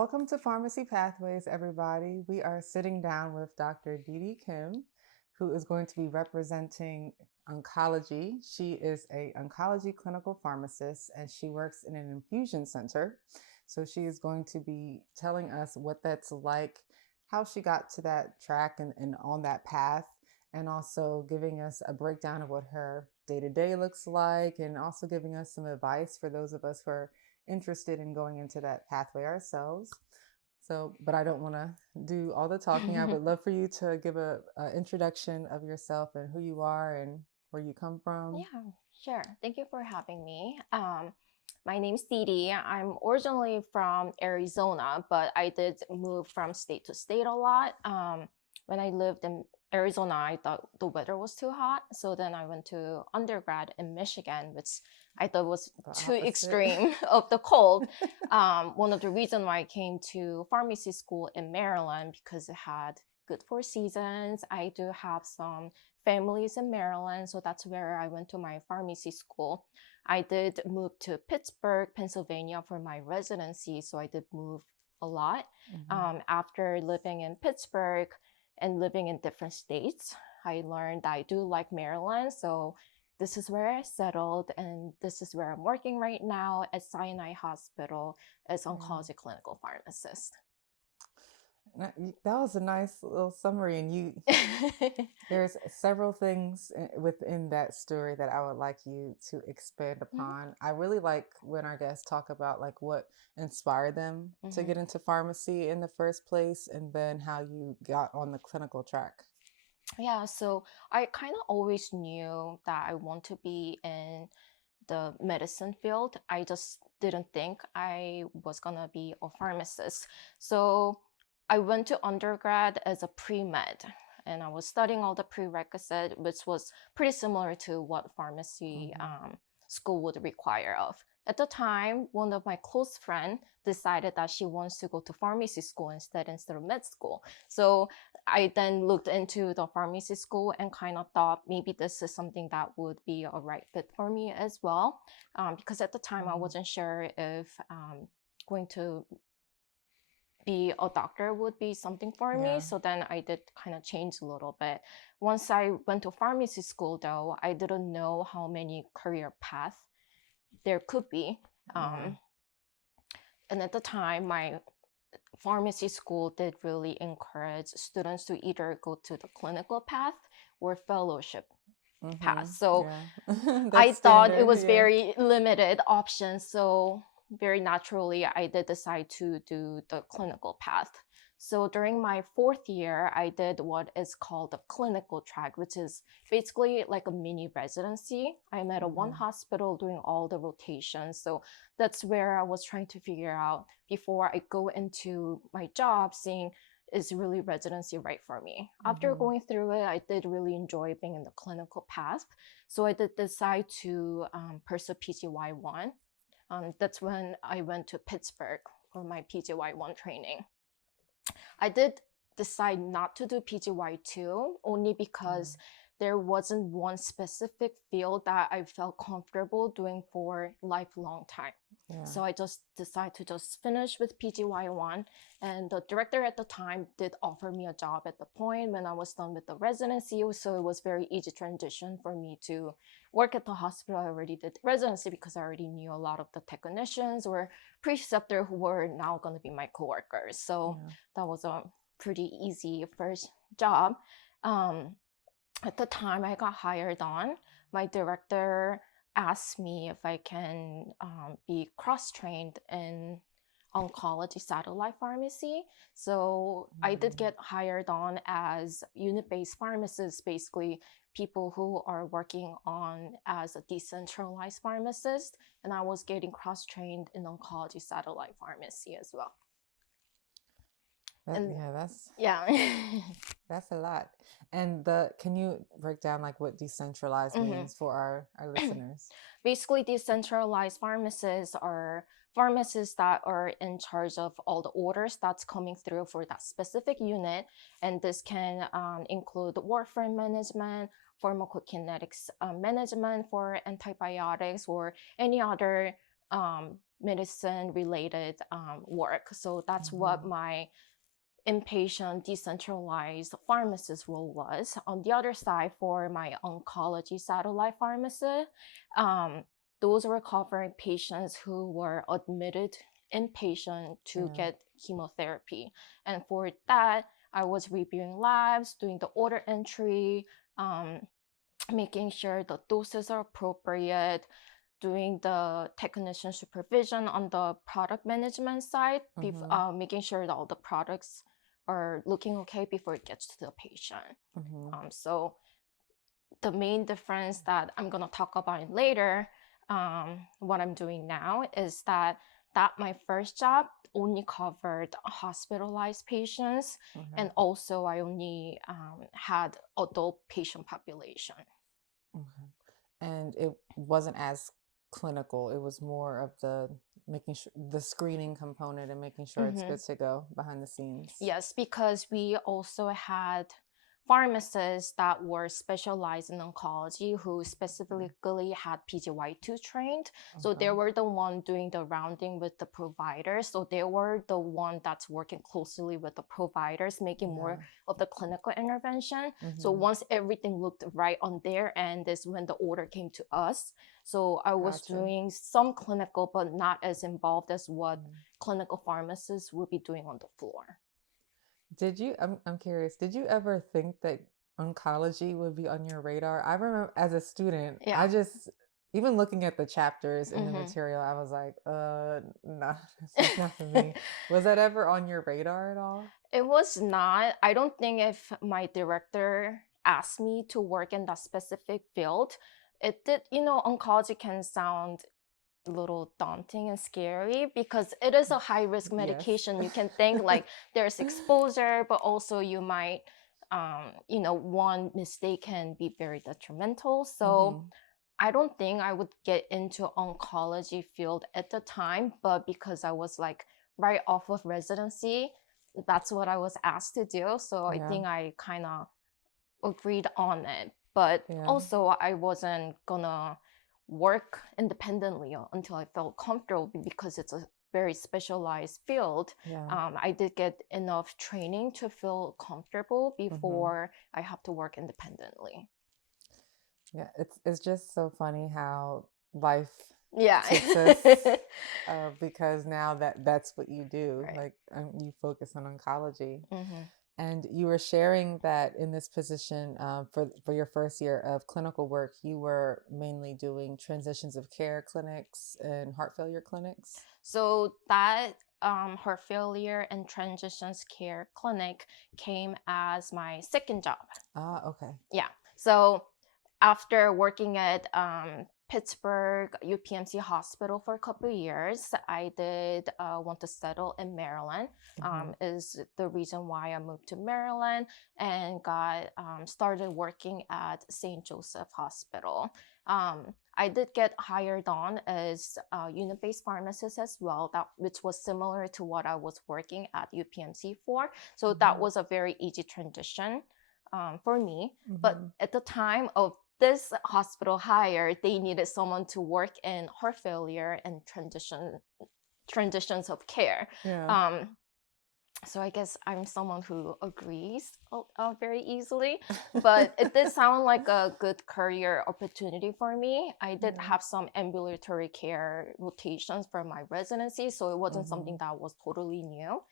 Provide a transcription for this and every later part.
Welcome to Pharmacy Pathways, everybody. We are sitting down with Dr. Dee Kim, who is going to be representing oncology. She is an oncology clinical pharmacist and she works in an infusion center. So she is going to be telling us what that's like, how she got to that track and on that path, and also giving us a breakdown of what her day-to-day looks like, and also giving us some advice for those of us who are interested in going into that pathway ourselves. So, but I don't want to do all the talking. I would love for you to give a introduction of yourself and who you are and where you come from. Yeah, sure. Thank you for having me. My name's Didi. I'm originally from Arizona, but I did move from state to state a lot. When I lived in Arizona, I thought the weather was too hot. So then I went to undergrad in Michigan, which I thought was The too opposite. extreme of the cold. One of the reasons why I came to pharmacy school in Maryland, because it had good 4 seasons. I do have some families in Maryland, so that's where I went to my pharmacy school. I did move to Pittsburgh, Pennsylvania for my residency, so I did move a lot. After living in Pittsburgh and living in different states, I learned I do like Maryland, so this is where I settled, and this is where I'm working right now at Sinai Hospital as oncology clinical pharmacist. That was a nice little summary, and there's several things within that story that I would like you to expand upon. I really like when our guests talk about like what inspired them to get into pharmacy in the first place, and then how you got on the clinical track. Yeah, so I kind of always knew that I want to be in the medicine field. I just didn't think I was gonna be a pharmacist. So I went to undergrad as a pre-med, and I was studying all the prerequisite, which was pretty similar to what pharmacy school would require of. At the time, one of my close friends decided that she wants to go to pharmacy school instead of med school. So I then looked into the pharmacy school and kind of thought maybe this is something that would be a right fit for me as well. Because at the time I wasn't sure if going to be a doctor would be something for me. So then I did kind of change a little bit. Once I went to pharmacy school though, I didn't know how many career paths there could be. And at the time, my pharmacy school did really encourage students to either go to the clinical path or fellowship path. So I thought it was very limited options. So very naturally, I did decide to do the clinical path. So during my 4th year, I did what is called the clinical track, which is basically like a mini residency. I'm at a one hospital doing all the rotations. So that's where I was trying to figure out before I go into my job, seeing is really residency right for me. After going through it, I did really enjoy being in the clinical path. So I did decide to pursue PGY1. That's when I went to Pittsburgh for my PGY1 training. I did decide not to do PGY2 only because there wasn't one specific field that I felt comfortable doing for lifelong time. So I just decided to just finish with PGY1, and the director at the time did offer me a job at the point when I was done with the residency. So it was very easy transition for me to work at the hospital. I already did residency because I already knew a lot of the technicians or preceptor who were now going to be my coworkers. So that was a pretty easy first job. At the time I got hired on, my director asked me if I can be cross-trained in oncology satellite pharmacy. So I did get hired on as unit-based pharmacists, basically people who are working on as a decentralized pharmacist. And I was getting cross-trained in oncology satellite pharmacy as well. That's a lot. And can you break down like what decentralized means for our listeners? Basically, decentralized pharmacists are pharmacists that are in charge of all the orders that's coming through for that specific unit. And this can include warfarin management, pharmacokinetics management for antibiotics, or any other medicine related work. So that's what my inpatient decentralized pharmacist role was. On the other side, for my oncology satellite pharmacist, those were covering patients who were admitted inpatient to get chemotherapy. And for that, I was reviewing labs, doing the order entry, making sure the doses are appropriate, doing the technician supervision on the product management side, making sure that all the products are looking okay before it gets to the patient. So the main difference that I'm going to talk about later, what I'm doing now, is that my first job only covered hospitalized patients, and also I only had adult patient population. And it wasn't as clinical. It was more of the making sure the screening component and making sure it's good to go behind the scenes. Yes, because we also had pharmacists that were specialized in oncology who specifically had PGY2 trained. So they were the one doing the rounding with the providers. So they were the one that's working closely with the providers, making more of the clinical intervention. So once everything looked right on their end is when the order came to us. So I was doing some clinical, but not as involved as what clinical pharmacists would be doing on the floor. I'm curious, did you ever think that oncology would be on your radar? I remember as a student, I just, even looking at the chapters in the material, I was like, nah, it's not for me. Was that ever on your radar at all? It was not. I don't think if my director asked me to work in that specific field, it did, oncology can sound a little daunting and scary because it is a high risk medication. You can think like there's exposure, but also you might, one mistake can be very detrimental. So I don't think I would get into oncology field at the time, but because I was like right off of residency, that's what I was asked to do. So I think I kind of agreed on it. But also I wasn't gonna work independently until I felt comfortable because it's a very specialized field. I did get enough training to feel comfortable before I have to work independently. Yeah, it's just so funny how life takes us because now that's what you do. Like you focus on oncology. And you were sharing that in this position for your first year of clinical work, you were mainly doing transitions of care clinics and heart failure clinics. So that heart failure and transitions care clinic came as my second job. Okay. Yeah. So after working at Pittsburgh UPMC Hospital for a couple of years, I did want to settle in Maryland. Is the reason why I moved to Maryland and got started working at St. Joseph Hospital. I did get hired on as a unit-based pharmacist as well, which was similar to what I was working at UPMC for. So that was a very easy transition for me. But at the time of this hospital hire, they needed someone to work in heart failure and transitions of care. So I guess I'm someone who agrees very easily, but it did sound like a good career opportunity for me. I did have some ambulatory care rotations for my residency, so it wasn't something that was totally new.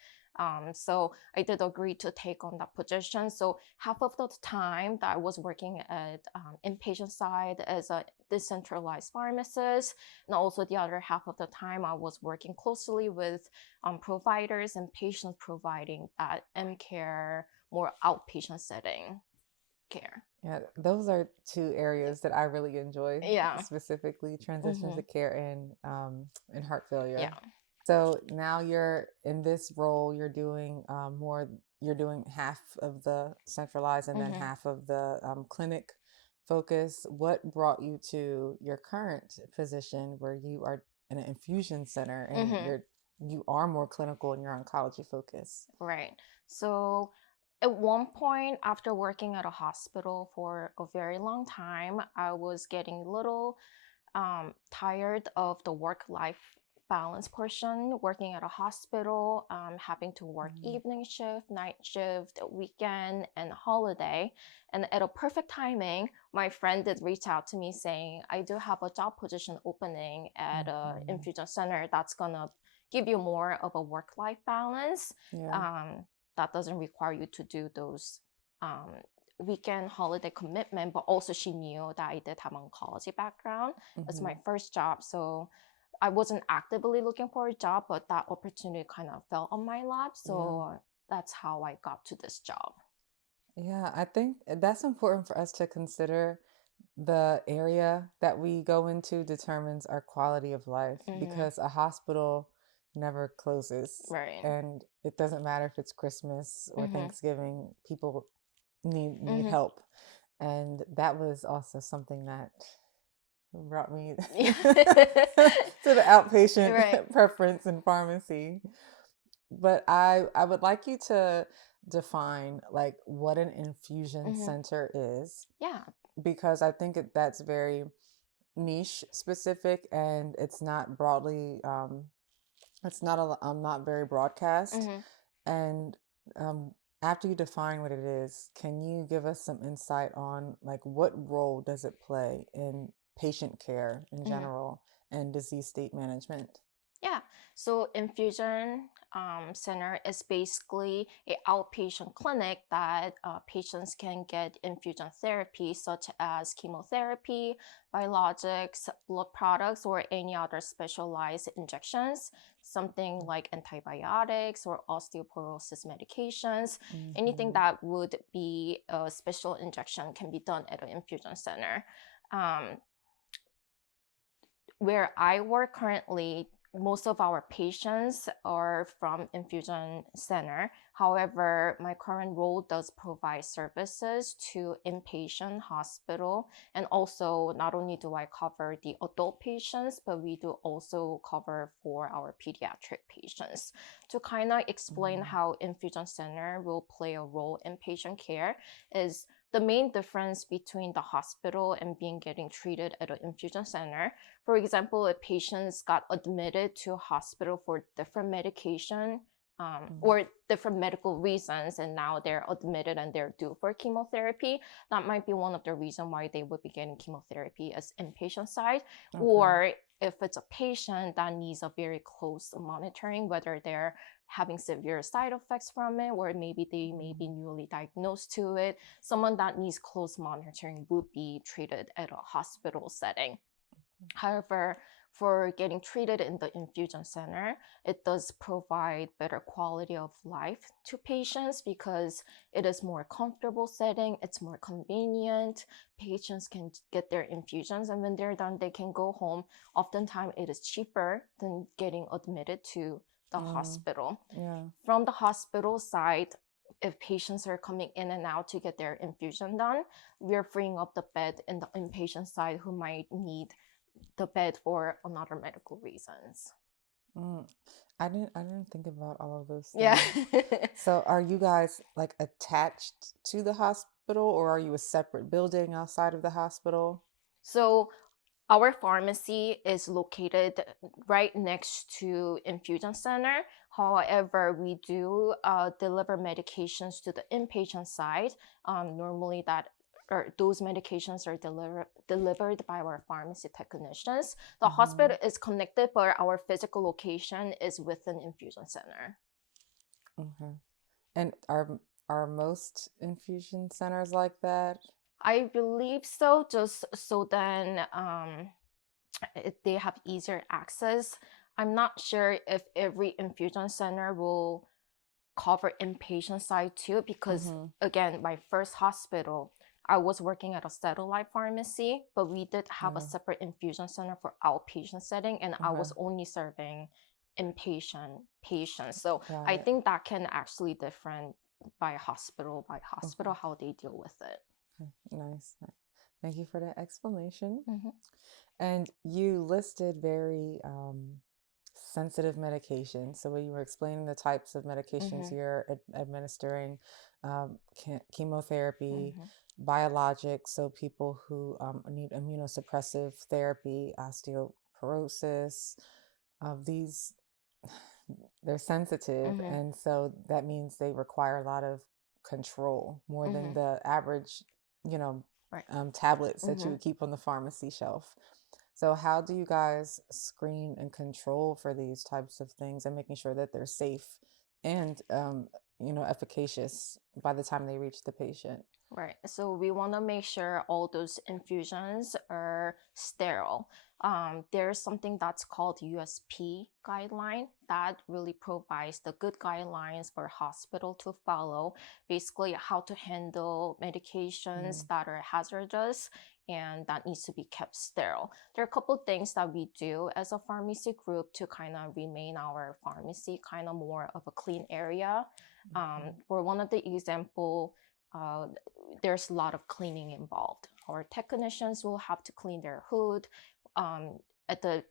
So I did agree to take on that position. So half of the time that I was working at inpatient side as a decentralized pharmacist, and also the other half of the time I was working closely with providers and patients providing that M-care, more outpatient setting care. Yeah, those are two areas that I really enjoy. Specifically transitions to care and heart failure. So now you're in this role, you're doing you're doing half of the centralized and then half of the clinic focus. What brought you to your current position where you are in an infusion center and you are more clinical in your oncology focus? Right. So at one point, after working at a hospital for a very long time, I was getting a little tired of the work-life balance portion, working at a hospital, having to work evening shift, night shift, weekend, and holiday. And at a perfect timing, my friend did reach out to me saying, I do have a job position opening at an infusion center that's gonna give you more of a work-life balance. That doesn't require you to do those weekend holiday commitment, but also she knew that I did have oncology background. It's my first job, so I wasn't actively looking for a job, but that opportunity kind of fell on my lap. So that's how I got to this job. Yeah, I think that's important for us to consider. The area that we go into determines our quality of life because a hospital never closes. Right. And it doesn't matter if it's Christmas or Thanksgiving, people need help. And that was also something that brought me to the outpatient preference in pharmacy. But I would like you to define like what an infusion center is. Yeah. Because I think that's very niche specific and it's not broadly it's not very broadcast. And after you define what it is, can you give us some insight on like what role does it play in patient care in general and disease state management? Yeah, so Infusion Center is basically an outpatient clinic that patients can get infusion therapy such as chemotherapy, biologics, blood products, or any other specialized injections, something like antibiotics or osteoporosis medications. Anything that would be a special injection can be done at an infusion center. Where I work currently, most of our patients are from infusion center. However, my current role does provide services to inpatient hospital. And also, not only do I cover the adult patients, but we do also cover for our pediatric patients. To kind of explain how infusion center will play a role in patient care is the main difference between the hospital and being getting treated at an infusion center. For example, if patients got admitted to a hospital for different medication or different medical reasons, and now they're admitted and they're due for chemotherapy, that might be one of the reasons why they would be getting chemotherapy as inpatient side. Or if it's a patient that needs a very close monitoring, whether they're having severe side effects from it, or maybe they may be newly diagnosed to it, someone that needs close monitoring would be treated at a hospital setting. However, for getting treated in the infusion center, it does provide better quality of life to patients because it is more comfortable setting, it's more convenient, patients can get their infusions, and when they're done, they can go home. Oftentimes, it is cheaper than getting admitted to the hospital. From the hospital side, if patients are coming in and out to get their infusion done, we're freeing up the bed in the inpatient side who might need the bed for another medical reasons. I didn't think about all of those things. So are you guys like attached to the hospital or are you a separate building outside of the hospital? So our pharmacy is located right next to Infusion Center. However, we do deliver medications to the inpatient side. Normally those medications are delivered by our pharmacy technicians. The hospital is connected, but our physical location is within Infusion Center. And are most infusion centers like that? I believe so, just so then they have easier access. I'm not sure if every infusion center will cover inpatient side too, because again, my first hospital, I was working at a satellite pharmacy, but we did have a separate infusion center for outpatient setting, and I was only serving inpatient patients. So I think that can actually differ by hospital how they deal with it. Nice. Thank you for that explanation. And you listed very sensitive medications. So when you were explaining the types of medications you're administering, chemotherapy, biologics, so people who need immunosuppressive therapy, osteoporosis. These, they're sensitive, and so that means they require a lot of control, more than the average, tablets that you would keep on the pharmacy shelf. So how do you guys screen and control for these types of things, and making sure that they're safe and efficacious by the time they reach the patient? Right. So we want to make sure all those infusions are sterile. There's something that's called USP guideline that really provides the good guidelines for hospital to follow, basically how to handle medications that are hazardous and that needs to be kept sterile. There are a couple of things that we do as a pharmacy group to kind of remain our pharmacy kind of more of a clean area. For one of the example, there's a lot of cleaning involved. Our technicians will have to clean their hood at the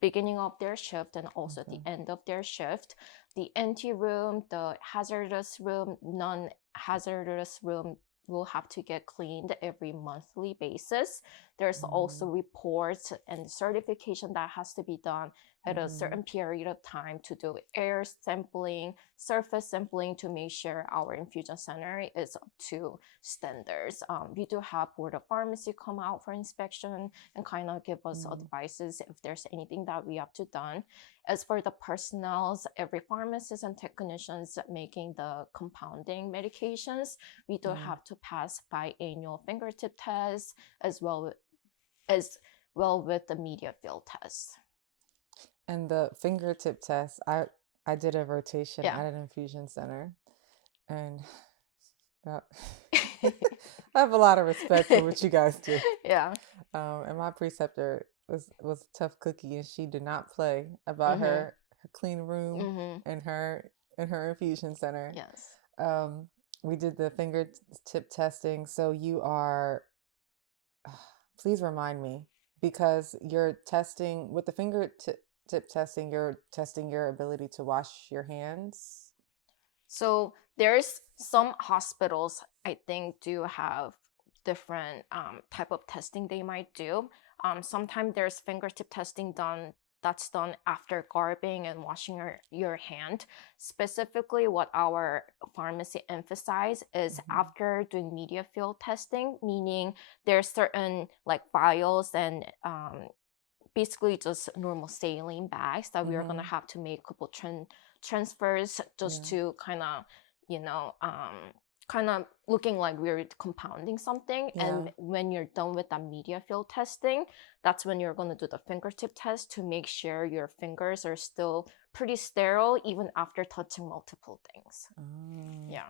beginning of their shift and also at the end of their shift. The NT room, the hazardous room, non-hazardous room will have to get cleaned every monthly basis. There's also reports and certification that has to be done at a certain period of time to do air sampling, surface sampling to make sure our infusion center is up to standards. We do have board of pharmacy come out for inspection and kind of give us advices if there's anything that we have to done. As for the personnel, every pharmacist and technicians making the compounding medications, we do have to pass biannual fingertip tests as well with the media field test. And the fingertip test, I did a rotation at an infusion center, and I have a lot of respect for what you guys do. Yeah. And my preceptor was a tough cookie, and she did not play about her clean room and her infusion center. Yes. We did the fingertip testing. So you are, please remind me, because you're testing with the fingertip testing, you're testing your ability to wash your hands. So there's some hospitals I think do have different type of testing they might do. Sometimes there's fingertip testing that's done after garbing and washing your hand. Specifically, what our pharmacy emphasize is after doing media field testing, meaning there's certain like vials and basically just normal saline bags that we are going to have to make a couple transfers just to kind of, kind of looking like we're compounding something. And when you're done with the media field testing, that's when you're going to do the fingertip test to make sure your fingers are still pretty sterile even after touching multiple things. Yeah.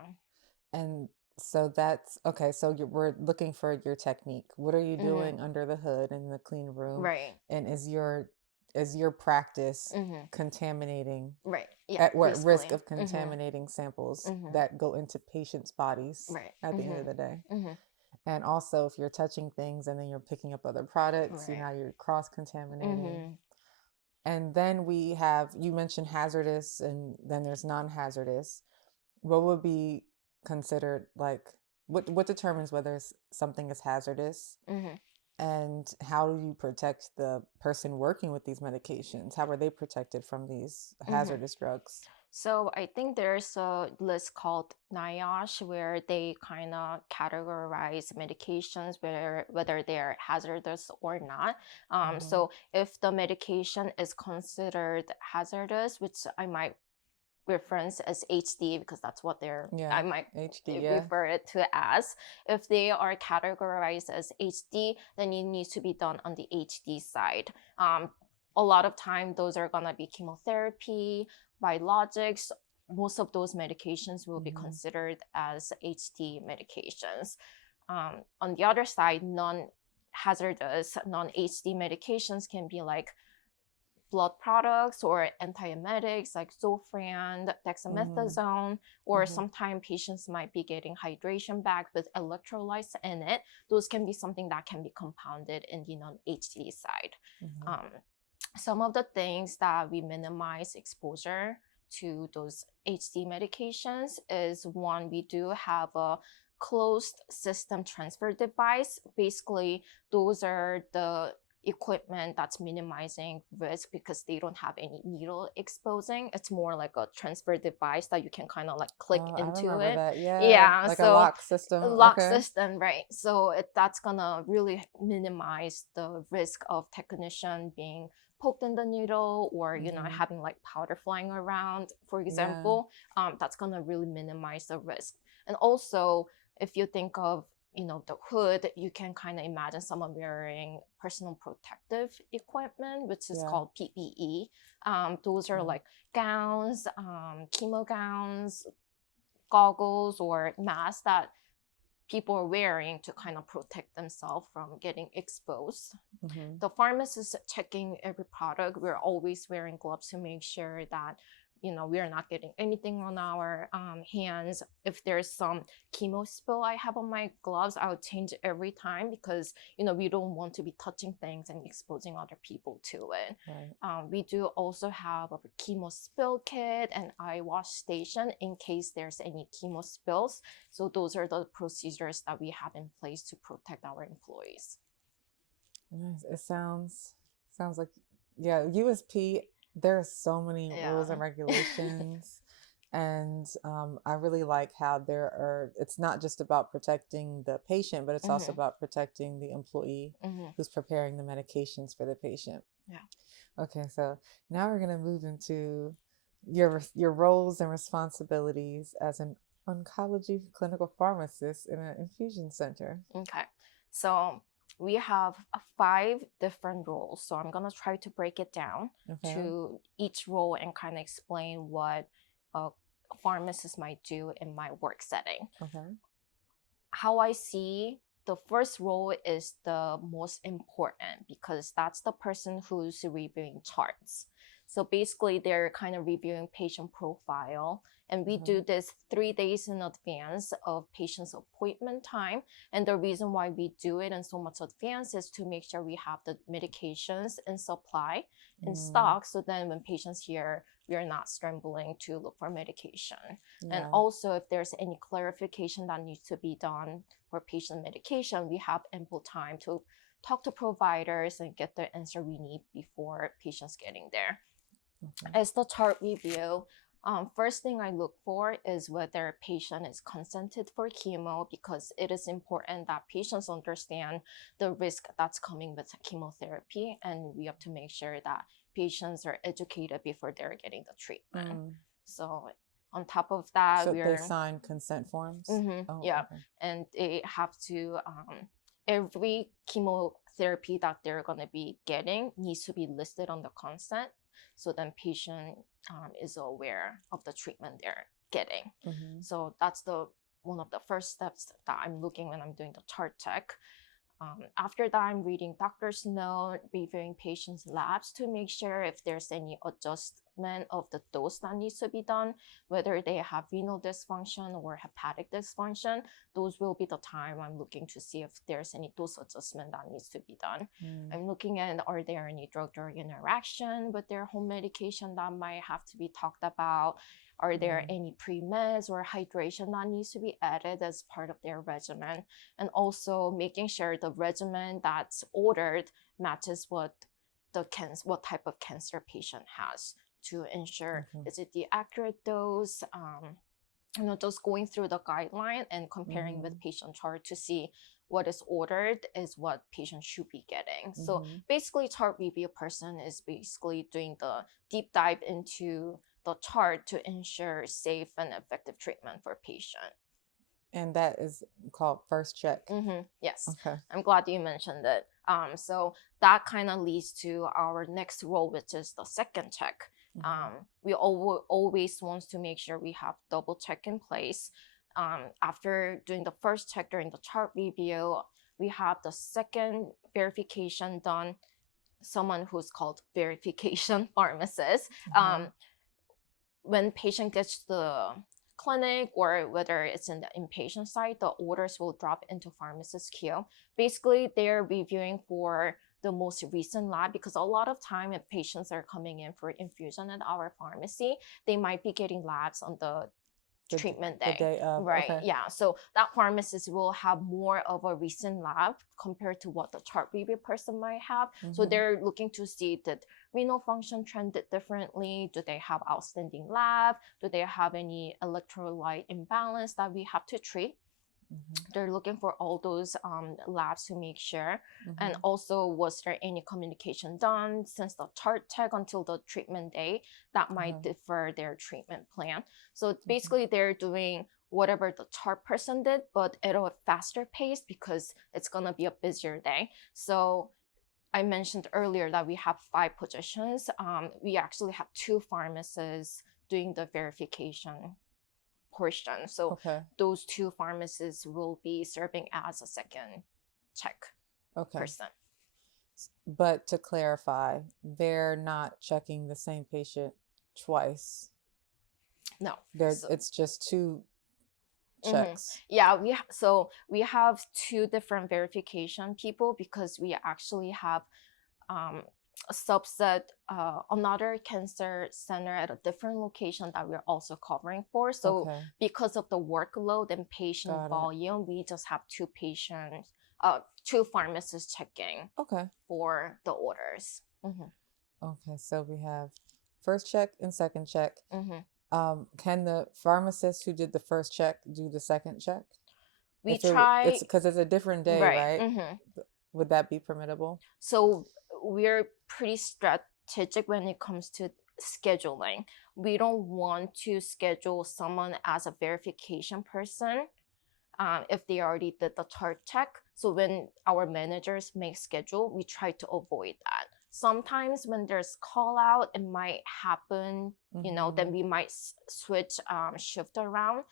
And so that's okay. So we're looking for your technique. What are you doing under the hood in the clean room? Right. And is your practice contaminating? Right. Yeah. At what risk of contaminating samples that go into patients' bodies at the end of the day? And also, if you're touching things and then you're picking up other products, now you're cross-contaminating. And then you mentioned hazardous, and then there's non-hazardous. What would be considered, like, what determines whether something is hazardous? And how do you protect the person working with these medications? How are they protected from these hazardous drugs? So I think there's a list called NIOSH where they kind of categorize medications whether they're hazardous or not. So if the medication is considered hazardous, which I might reference as HD because that's what I might refer it to as. If they are categorized as HD, then it needs to be done on the HD side. A lot of time, those are gonna be chemotherapy, biologics. Most of those medications will be considered as HD medications. On the other side, non-hazardous, non-HD medications can be like blood products or antiemetics like Zofran, dexamethasone, or sometimes patients might be getting hydration bags with electrolytes in it. Those can be something that can be compounded in the non-HD side. Some of the things that we minimize exposure to those HD medications is one, we do have a closed system transfer device. Basically, those are the equipment that's minimizing risk because they don't have any needle exposing. It's more like a transfer device that you can kind of like click I into remember it. that. Yeah. Yeah, Like a so lock system. lock Okay. system, right? So that's gonna really minimize the risk of technician being poked in the needle or having like powder flying around, for example. That's gonna really minimize the risk. And also, if you think of the hood, you can kind of imagine someone wearing personal protective equipment, which is called PPE. Those are like gowns, chemo gowns, goggles, or masks that people are wearing to kind of protect themselves from getting exposed. The pharmacist checking every product. We're always wearing gloves to make sure that we are not getting anything on our hands. If there's some chemo spill I have on my gloves, I'll change every time because we don't want to be touching things and exposing other people to it. Right. We do also have a chemo spill kit and eye wash station in case there's any chemo spills. So those are the procedures that we have in place to protect our employees. Nice. It sounds like, USP, there are so many rules and regulations. And I really like how it's not just about protecting the patient, but it's also about protecting the employee who's preparing the medications for the patient. Yeah. Okay, so now we're going to move into your roles and responsibilities as an oncology clinical pharmacist in an infusion center. Okay, so we have 5 different roles. So I'm going to try to break it down to each role and kind of explain what a pharmacist might do in my work setting. Okay. How I see the first role is the most important because that's the person who's reviewing charts. So basically, they're kind of reviewing patient profile. And we do this 3 days in advance of patient's appointment time. And the reason why we do it in so much advance is to make sure we have the medications in supply, in stock. So then when patients here, we are not scrambling to look for medication. And also, if there's any clarification that needs to be done for patient medication, we have ample time to talk to providers and get the answer we need before patients getting there. As the chart review, first thing I look for is whether a patient is consented for chemo because it is important that patients understand the risk that's coming with chemotherapy, and we have to make sure that patients are educated before they're getting the treatment. So on top of that, so they sign consent forms. And they have to every chemotherapy that they're going to be getting needs to be listed on the consent, so then patient is aware of the treatment they're getting. So that's one of the first steps that I'm looking when I'm doing the chart check. After that, I'm reading doctor's note, reviewing patients' labs to make sure if there's any adjustment of the dose that needs to be done, whether they have renal dysfunction or hepatic dysfunction. Those will be the time I'm looking to see if there's any dose adjustment that needs to be done. I'm looking at, are there any drug-drug interaction with their home medication that might have to be talked about? Are there any pre-meds or hydration that needs to be added as part of their regimen? And also making sure the regimen that's ordered matches what type of cancer patient has to ensure is it the accurate dose? Just going through the guideline and comparing with patient chart to see what is ordered is what patients should be getting. So basically, chart review person is basically doing the deep dive into the chart to ensure safe and effective treatment for patient. And that is called first check. Yes. Okay. I'm glad you mentioned it. So that kind of leads to our next role, which is the second check. We always want to make sure we have double check in place. After doing the first check during the chart review, we have the second verification done. Someone who's called verification pharmacist. When patient gets to the clinic or whether it's in the inpatient side, the orders will drop into pharmacist queue. Basically, they're reviewing for the most recent lab, because a lot of time if patients are coming in for infusion at our pharmacy, they might be getting labs on the treatment day. The day of, right? Okay. Yeah. So that pharmacist will have more of a recent lab compared to what the chart review person might have. So they're looking to see that renal function trended differently. Do they have outstanding lab? Do they have any electrolyte imbalance that we have to treat? They're looking for all those labs to make sure. And also, was there any communication done since the chart check until the treatment day that might differ their treatment plan? So basically, they're doing whatever the chart person did, but at a faster pace because it's going to be a busier day. So I mentioned earlier that we have 5 positions. We actually have 2 pharmacists doing the verification portion. So those 2 pharmacists will be serving as a second check person. But to clarify, they're not checking the same patient twice. No. It's just 2 checks. Yeah, we have 2 different verification people because we actually have a subset, another cancer center at a different location that we're also covering for. So because of the workload and patient volume, we just have 2 patients, 2 pharmacists checking for the orders. Okay, so we have first check and second check. Can the pharmacist who did the first check do the second check? We try. It's because it's a different day, right? Would that be permittable? So we're pretty strategic when it comes to scheduling. We don't want to schedule someone as a verification person if they already did the chart check. So when our managers make schedule, we try to avoid that. Sometimes when there's call out, it might happen, then we might switch shift around.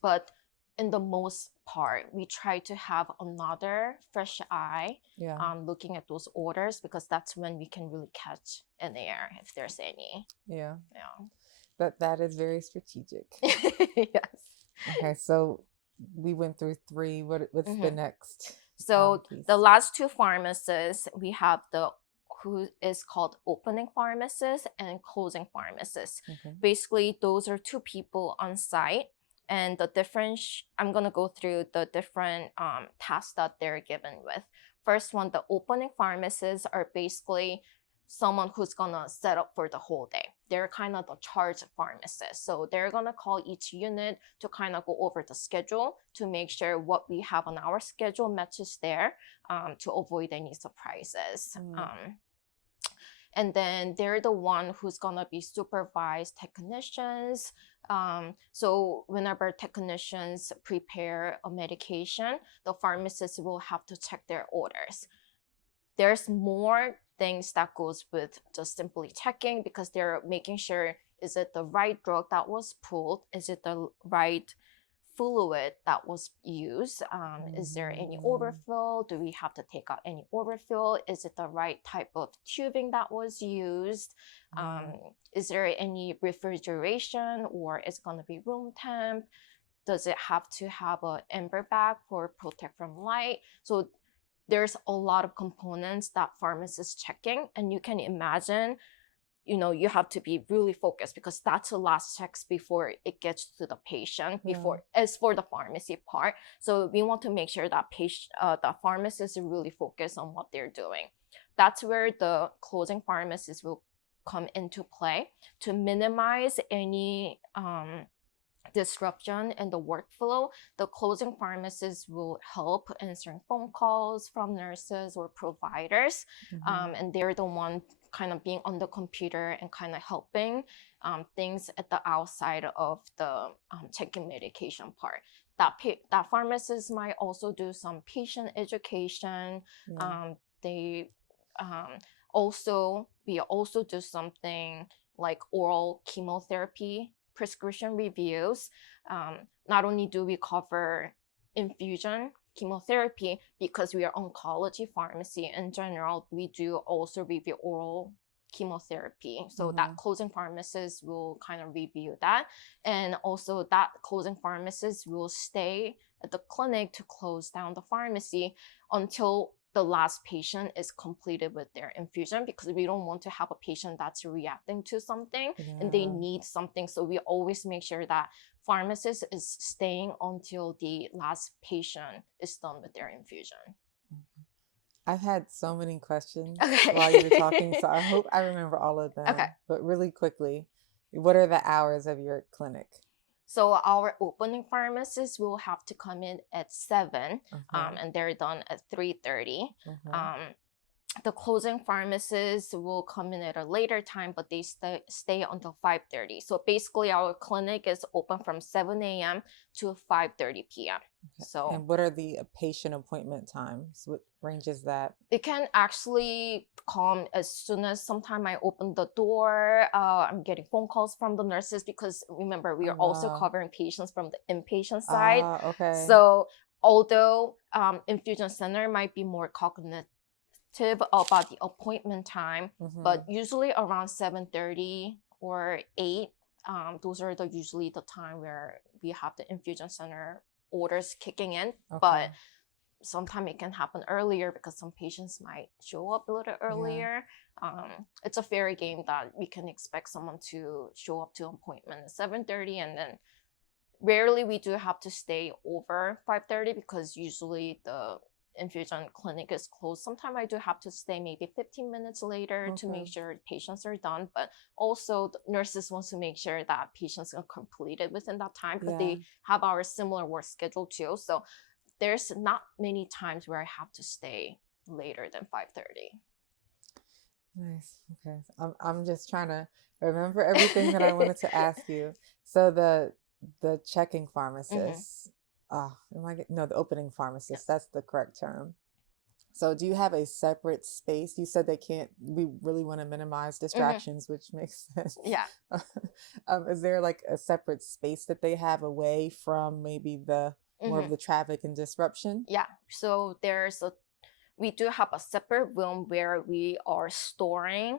But in the most part, we try to have another fresh eye looking at those orders, because that's when we can really catch an error if there's any. That is very strategic. Yes. Okay, so we went through 3. What's the next? So the last 2 pharmacists, we have who is called opening pharmacist and closing pharmacist. Basically, those are 2 people on site. And the difference, I'm going to go through the different tasks that they're given with. First one, the opening pharmacists are basically someone who's going to set up for the whole day. They're kind of the charge pharmacist. So they're going to call each unit to kind of go over the schedule to make sure what we have on our schedule matches there, to avoid any surprises. And then they're the one who's going to be supervise technicians. So whenever technicians prepare a medication, the pharmacist will have to check their orders. There's more things that goes with just simply checking, because they're making sure, is it the right drug that was pulled? Is it the right fluid that was used? Is there any overfill? Do we have to take out any overfill? Is it the right type of tubing that was used? Is there any refrigeration, or is it going to be room temp? Does it have to have an amber bag for protect from light? So there's a lot of components that pharmacists checking, and you can imagine, you have to be really focused, because that's the last checks before it gets to the patient, as for the pharmacy part. So we want to make sure that the pharmacist is really focused on what they're doing. That's where the closing pharmacist will come into play to minimize any disruption in the workflow. The closing pharmacist will help answering phone calls from nurses or providers, and they're the one kind of being on the computer and kind of helping things at the outside of the checking medication part. That pharmacist might also do some patient education. We also do something like oral chemotherapy prescription reviews. Not only do we cover infusion chemotherapy, because we are oncology pharmacy in general, we do also review oral chemotherapy. So that closing pharmacist will kind of review that. And also that closing pharmacist will stay at the clinic to close down the pharmacy until the last patient is completed with their infusion, because we don't want to have a patient that's reacting to something and they need something. So we always make sure that pharmacist is staying until the last patient is done with their infusion. I've had so many questions while you were talking, so I hope I remember all of them. Okay. But really quickly, what are the hours of your clinic? So our opening pharmacists will have to come in at 7, and they're done at 3:30. The closing pharmacists will come in at a later time, but they stay until 5:30. So basically, our clinic is open from 7 a.m. to 5:30 p.m. So, and what are the patient appointment times? What range is that? It can actually come as soon as sometime I open the door. I'm getting phone calls from the nurses, because remember, we are also covering patients from the inpatient side. Okay. So although infusion center might be more cognitive about the appointment time, but usually around 7:30 or 8, those are usually the time where we have the infusion center orders kicking in. But sometimes it can happen earlier, because some patients might show up a little earlier. It's a fair game that we can expect someone to show up to appointment at 7:30, and then rarely we do have to stay over 5:30, because usually the infusion clinic is closed. Sometimes I do have to stay maybe 15 minutes later to make sure patients are done, but also the nurses want to make sure that patients are completed within that time, because they have our similar work schedule too. So there's not many times where I have to stay later than 5:30. Nice. Okay. I'm just trying to remember everything that I wanted to ask you. So the checking pharmacist, the opening pharmacist, that's the correct term. So do you have a separate space? You said we really want to minimize distractions, which makes sense. Yeah. Is there like a separate space that they have away from maybe the more of the traffic and disruption? Yeah. So we do have a separate room where we are storing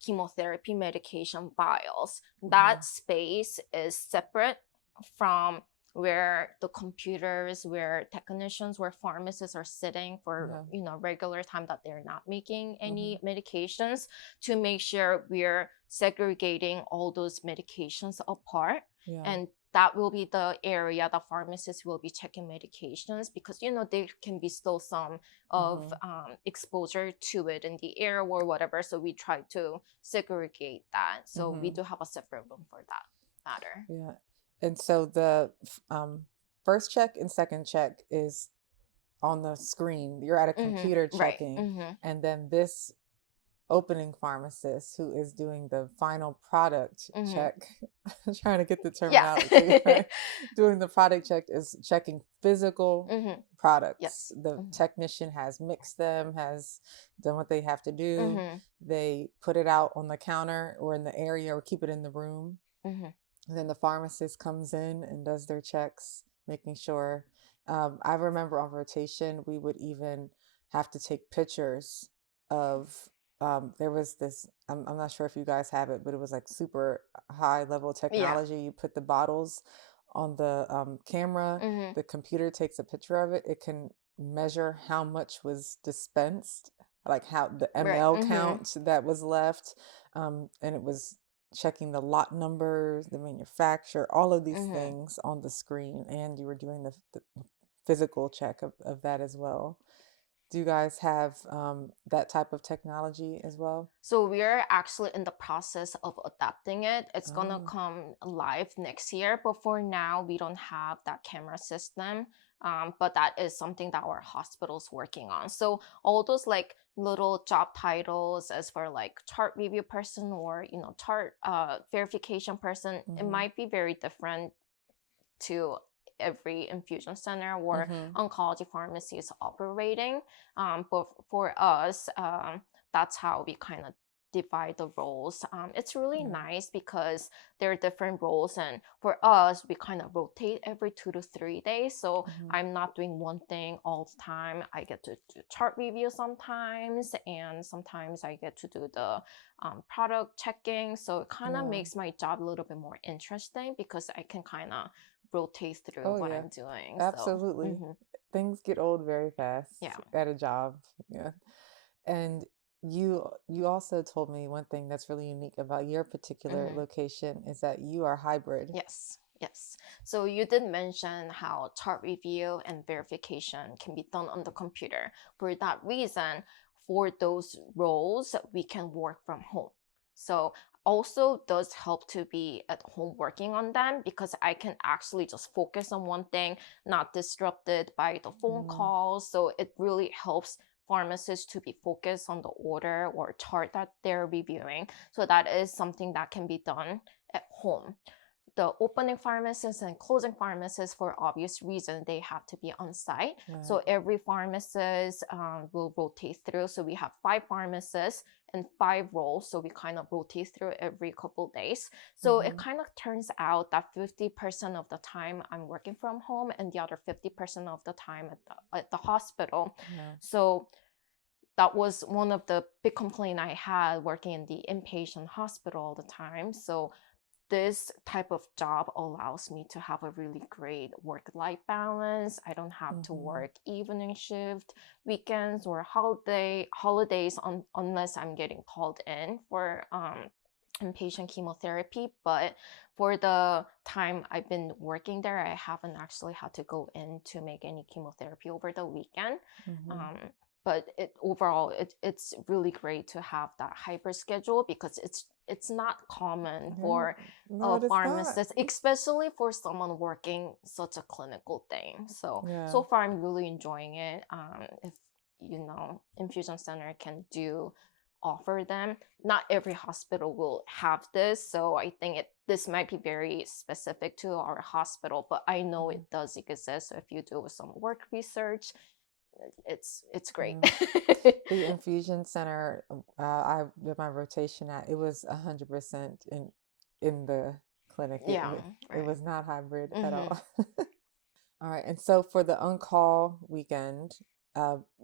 chemotherapy medication vials. That space is separate from where the computers, where technicians, where pharmacists are sitting for regular time that they're not making any medications, to make sure we're segregating all those medications apart. And that will be the area the pharmacists will be checking medications, because there can be still some of exposure to it in the air or whatever. So we try to segregate that. So we do have a separate room for that matter. Yeah. And so the first check and second check is on the screen. You're at a computer checking. And then this opening pharmacist, who is doing the final product check, I'm trying to get the terminology right. Doing the product check is checking physical products. Yes. The technician has mixed them, has done what they have to do. They put it out on the counter or in the area, or keep it in the room. And then the pharmacist comes in and does their checks, making sure. I remember on rotation, we would even have to take pictures of, there was this, I'm not sure if you guys have it, but it was like super high level technology. You put the bottles on the camera, the computer takes a picture of it. It can measure how much was dispensed, like how the ml count that was left. And it was checking the lot numbers, the manufacturer, all of these things on the screen, and you were doing the physical check of that as well. Do you guys have that type of technology as well? So we're actually in the process of adapting it. It's gonna come live next year, but for now we don't have that camera system. But that is something that our hospital's working on. So all those like little job titles, as for like chart review person or chart verification person, it might be very different to every infusion center or oncology pharmacy is operating. But for us, that's how we kind of divide the roles. It's really nice, because there are different roles, and for us, we kind of rotate every 2 to 3 days. So I'm not doing one thing all the time. I get to do chart review sometimes, and sometimes I get to do the product checking. So it kind of makes my job a little bit more interesting, because I can kind of rotate through what I'm doing. Absolutely. things get old very fast Yeah. at a job. Yeah. And you also told me one thing that's really unique about your particular Mm-hmm. location is that you are hybrid. Yes, yes. So you did mention how chart review and verification can be done on the computer. For that reason, for those roles, we can work from home. So also does help to be at home working on them because I can actually just focus on one thing, not disrupted by the phone Mm, calls. So it really helps pharmacists to be focused on the order or chart that they're reviewing. So that is something that can be done at home. The opening pharmacists and closing pharmacists, for obvious reason, they have to be on site. right. So every pharmacist will rotate through. So we have 5 pharmacists and 5 roles. So we kind of rotate through every couple days. So it Mm-hmm. kind of turns out that 50% of the time I'm working from home and the other 50% of the time at the hospital. Yeah. So that was one of the big complaint I had working in the inpatient hospital all the time. So this type of job allows me to have a really great work-life balance. I don't have to Mm-hmm. work evening shift, weekends, or holidays unless I'm getting called in for inpatient chemotherapy. But for the time I've been working there, I haven't actually had to go in to make any chemotherapy over the weekend. Mm-hmm. Um, but overall, it's really great to have that hybrid schedule because it's not common Yeah. for No, a it is not. pharmacist, especially for someone working such a clinical thing. So Yeah. so far, I'm really enjoying it. If infusion center can offer them. Not every hospital will have this, so I think this might be very specific to our hospital, but I know Mm-hmm. it does exist. So if you do some work research, it's great. Yeah. The infusion center, I did my rotation at, it was 100% in the clinic. Yeah, It right. was not hybrid at Mm-hmm. all. All right. And so for the on-call weekend,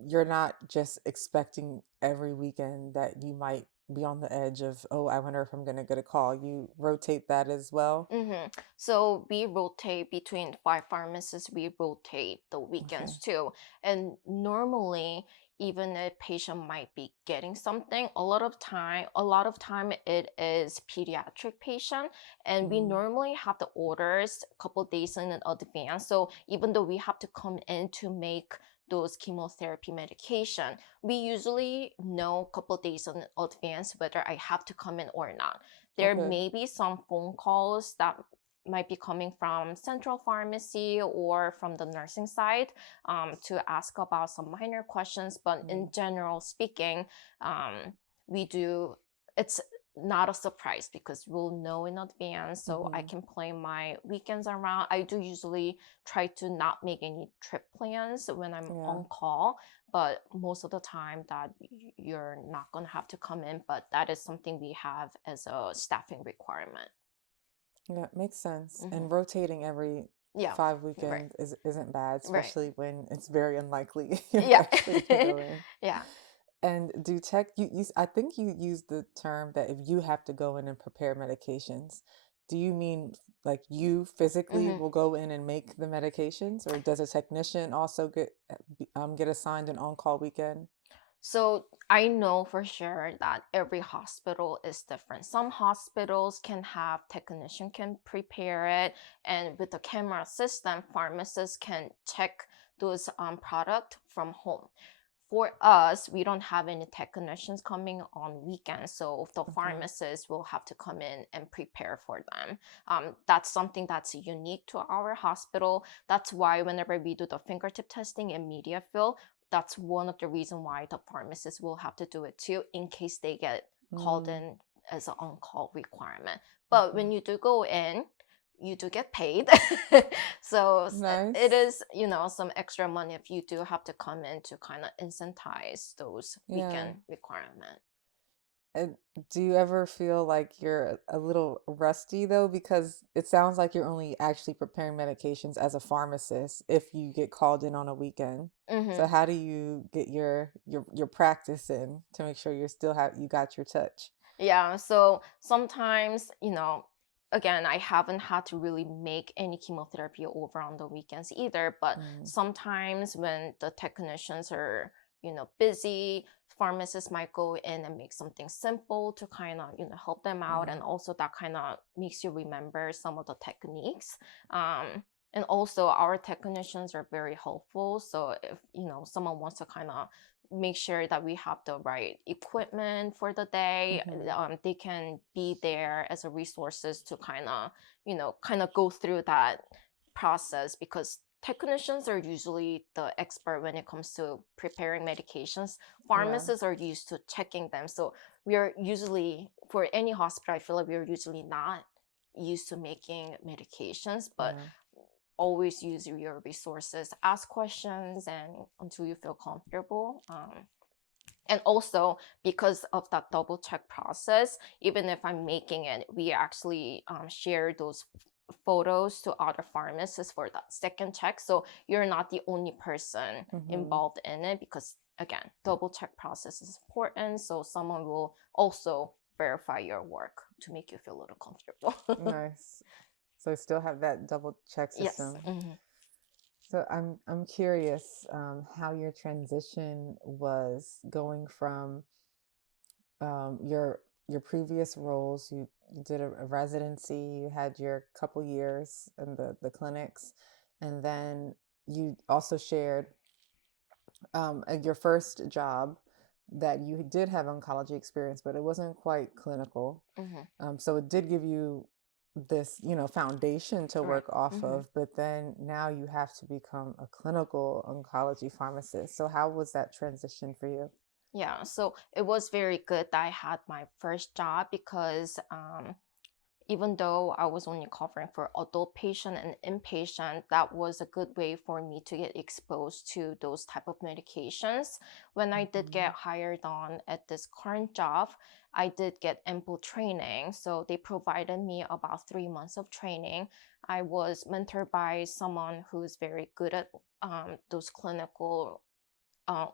you're not just expecting every weekend that you might be on the edge of, oh, I wonder if I'm going to get a call. You rotate that as well. Mm-hmm. So we rotate between 5 pharmacists. We rotate the Okay. weekends too. And normally, even a patient might be getting something, a lot of time it is pediatric patient, and we Mm, normally have the orders a couple days in advance. So even though we have to come in to make those chemotherapy medication, we usually know a couple days in advance whether I have to come in or not. There okay. may be some phone calls that might be coming from central pharmacy or from the nursing side to ask about some minor questions. But Mm, in general speaking, we do, it's not a surprise because we'll know in advance. So I mm-hmm. can plan my weekends around. I do usually try to not make any trip plans when I'm Yeah. on call, but most of the time that you're not going to have to come in, but that is something we have as a staffing requirement. Yeah, it makes sense. Hmm. And rotating every Yeah, five right, weekends isn't bad, right. especially when it's very unlikely you're Yeah. actually going to go in. Yeah. And I think you used the term that if you have to go in and prepare medications, do you mean like you physically Hmm. will go in and make the medications, or does a technician also get assigned an on-call weekend? So I know for sure that every hospital is different. Some hospitals can have technician can prepare it, and with the camera system, pharmacists can check those product from home. For us, we don't have any technicians coming on weekends, so the Okay. pharmacists will have to come in and prepare for them. That's something that's unique to our hospital. That's why whenever we do the fingertip testing and media fill, that's one of the reason why the pharmacists will have to do it too, in case they get called Mm, in as an on-call requirement. But okay. when you do go in, you do get paid. So it Nice. is, some extra money if you do have to come in to kind of incentivize those Yeah. weekend requirement. And do you ever feel like you're a little rusty though? Because it sounds like you're only actually preparing medications as a pharmacist if you get called in on a weekend. Hmm. So how do you get your practice in to make sure you got your touch? Yeah, so sometimes, again, I haven't had to really make any chemotherapy over on the weekends either. But sometimes when the technicians are, busy, pharmacists might go in and make something simple to kind of, help them out. And also that kind of makes you remember some of the techniques. And also our technicians are very helpful. So if, someone wants to kind of make sure that we have the right equipment for the day, they can be there as a resources to kind of go through that process, because technicians are usually the expert when it comes to preparing medications. Pharmacists are used to checking them. So we are usually, for any hospital, I feel like we are usually not used to making medications, but always use your resources, ask questions, and until you feel comfortable. And also, because of that double check process, even if I'm making it, we actually share those photos to other pharmacists for that second check. So you're not the only person involved in it, because again, double check process is important. So someone will also verify your work to make you feel a little comfortable. Nice. So still have that double check system. Yes. So I'm curious how your transition was going from your previous roles. You did a residency, you had your couple years in the clinics, and then you also shared at your first job that you did have oncology experience, but it wasn't quite clinical. So it did give you this, foundation to work off of, but then now you have to become a clinical oncology pharmacist. So how was that transition for you? Yeah, so it was very good that I had my first job, because even though I was only covering for adult patient and inpatient, that was a good way for me to get exposed to those type of medications. When I did get hired on at this current job, I did get ample training. So they provided me about 3 months of training. I was mentored by someone who's very good at those clinical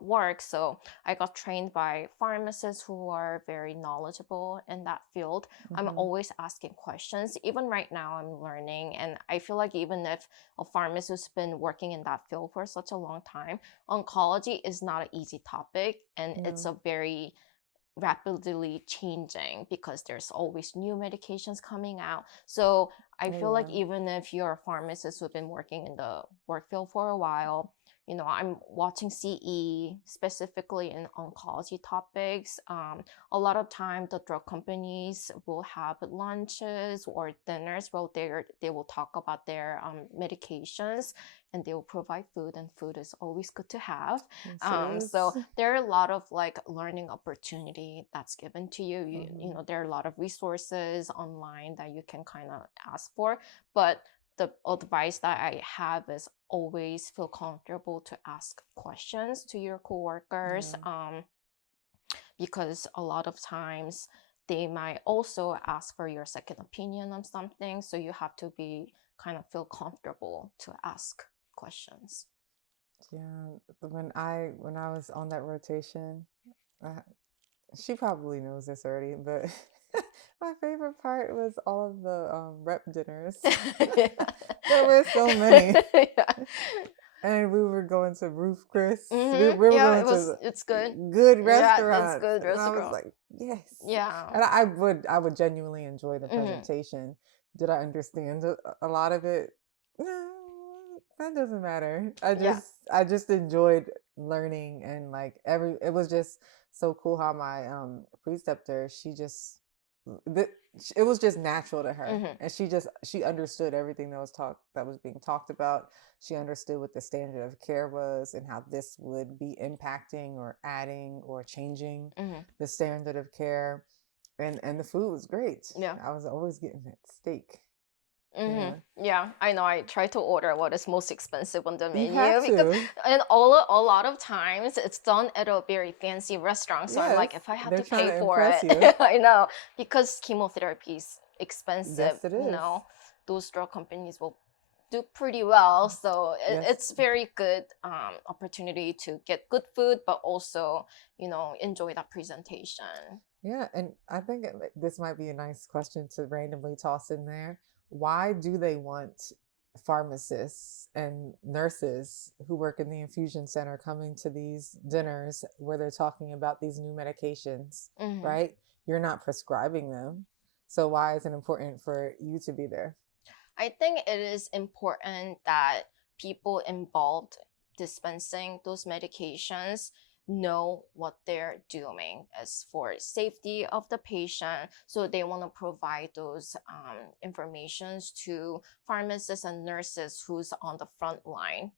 work. So I got trained by pharmacists who are very knowledgeable in that field. I'm always asking questions. Even right now, I'm learning. And I feel like even if a pharmacist who's been working in that field for such a long time, oncology is not an easy topic. And it's a very rapidly changing, because there's always new medications coming out. So I feel like even if you're a pharmacist who's been working in the work field for a while, I'm watching CE specifically in oncology topics. A lot of time the drug companies will have lunches or dinners where they will talk about their medications, and they will provide food, and food is always good to have. So there are a lot of like learning opportunity that's given to you. There are a lot of resources online that you can kind of ask for, but the advice that I have is always feel comfortable to ask questions to your coworkers, because a lot of times they might also ask for your second opinion on something. So you have to be kind of feel comfortable to ask questions. Yeah, when I was on that rotation, she probably knows this already, but my favorite part was all of the rep dinners. There were so many. And we were going to Roof Chris. We were going to it's good. Good restaurants. Yeah, it's good restaurant. And I was like, yes. Yeah. And I would genuinely enjoy the presentation. Did I understand a lot of it? No, that doesn't matter. I just enjoyed learning, and like it was just so cool how my preceptor, it was just natural to her, and she understood everything that was being talked about. She understood what the standard of care was and how this would be impacting or adding or changing the standard of care, and the food was great. I was always getting that steak. Yeah, I know. I try to order what is most expensive on the menu, because and a lot of times it's done at a very fancy restaurant. So I'm like, if I have to pay for it, I know, because chemotherapy is expensive. Yes, it is. Those drug companies will do pretty well. So it's very good opportunity to get good food, but also enjoy that presentation. Yeah, and I think this might be a nice question to randomly toss in there. Why do they want pharmacists and nurses who work in the infusion center coming to these dinners where they're talking about these new medications, right? You're not prescribing them. So why is it important for you to be there? I think it is important that people involved dispensing those medications know what they're doing as for safety of the patient. So they want to provide those informations to pharmacists and nurses who's on the front line.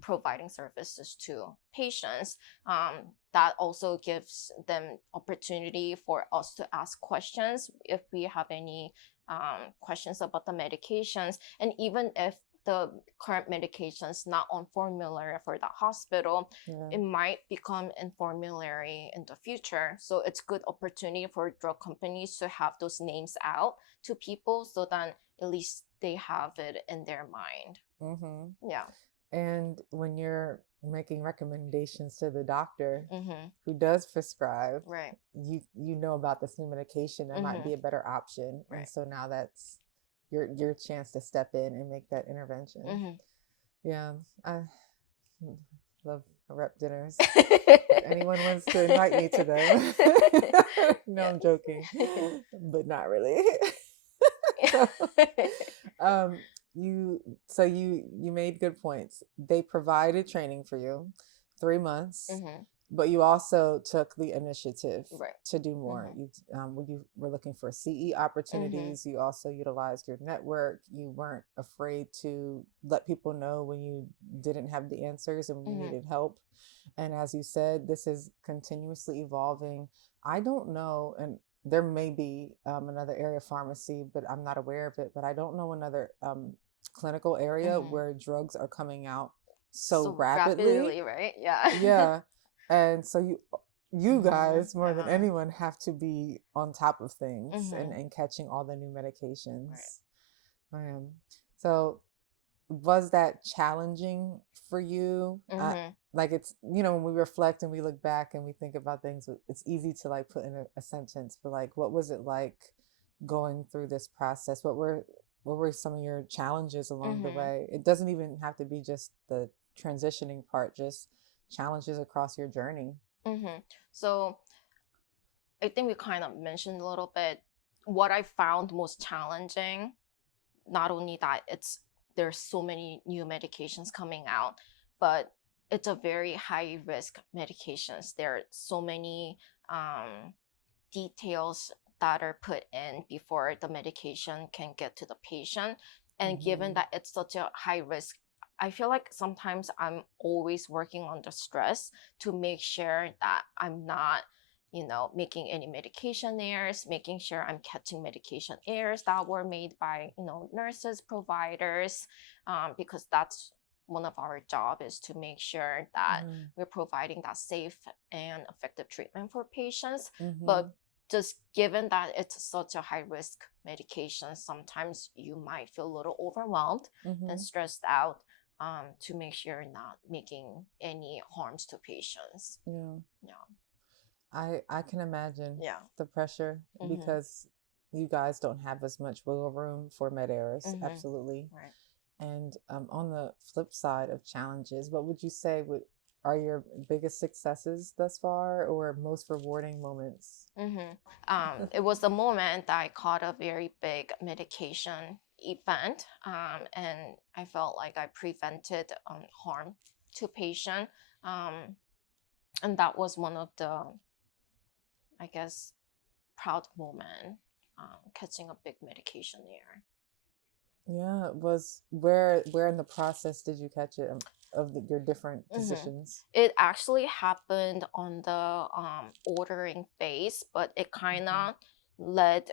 Providing services to patients. That also gives them opportunity for us to ask questions if we have any questions about the medications. And even if the current medication is not on formulary for the hospital, it might become in formulary in the future. So it's good opportunity for drug companies to have those names out to people so that at least they have it in their mind. Yeah. And when you're making recommendations to the doctor who does prescribe, right, you know about this new medication that might be a better option, right. And so now that's your chance to step in and make that intervention. Yeah, I love rep dinners. If anyone wants to invite me to them, no, I'm joking, but not really. So, you made good points. They provided training for you, 3 months, but you also took the initiative to do more. You were looking for CE opportunities. You also utilized your network. You weren't afraid to let people know when you didn't have the answers and when you needed help. And as you said, this is continuously evolving. I don't know, and there may be another area of pharmacy, but I'm not aware of it. But I don't know another clinical area where drugs are coming out so rapidly, right? Yeah. Yeah. And so you guys more than anyone have to be on top of things and catching all the new medications. So was that challenging for you? Like it's, when we reflect and we look back and we think about things, it's easy to like put in a sentence, but like, what was it like going through this process? What were some of your challenges along the way? It doesn't even have to be just the transitioning part, just challenges across your journey. So I think we kind of mentioned a little bit what I found most challenging. Not only that there's so many new medications coming out, but it's a very high risk medications. There are so many details that are put in before the medication can get to the patient. And given that it's such a high risk, I feel like sometimes I'm always working on the stress to make sure that I'm not, making any medication errors, making sure I'm catching medication errors that were made by, nurses, providers, because that's one of our job is to make sure that we're providing that safe and effective treatment for patients. But just given that it's such a high risk medication, sometimes you might feel a little overwhelmed and stressed out to make sure you're not making any harms to patients. I can imagine the pressure because you guys don't have as much wiggle room for med errors. Absolutely. Right. And on the flip side of challenges, what would you say are your biggest successes thus far or most rewarding moments? It was the moment that I caught a very big medication event, and I felt like I prevented harm to patient, and that was one of the, I guess, proud moment, catching a big medication error. Yeah, where in the process did you catch it of your different positions? It actually happened on the ordering phase, but it kind of led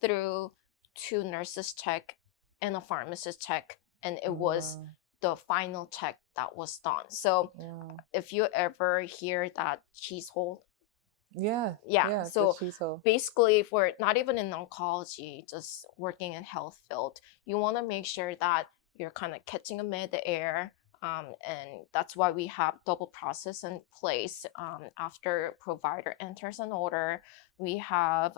through 2 nurses check and a pharmacist check, and it was the final check that was done. So if you ever hear that cheese hole, so basically for not even in oncology, just working in health field, you want to make sure that you're kind of catching a mid-air And that's why we have double process in place. After provider enters an order, we have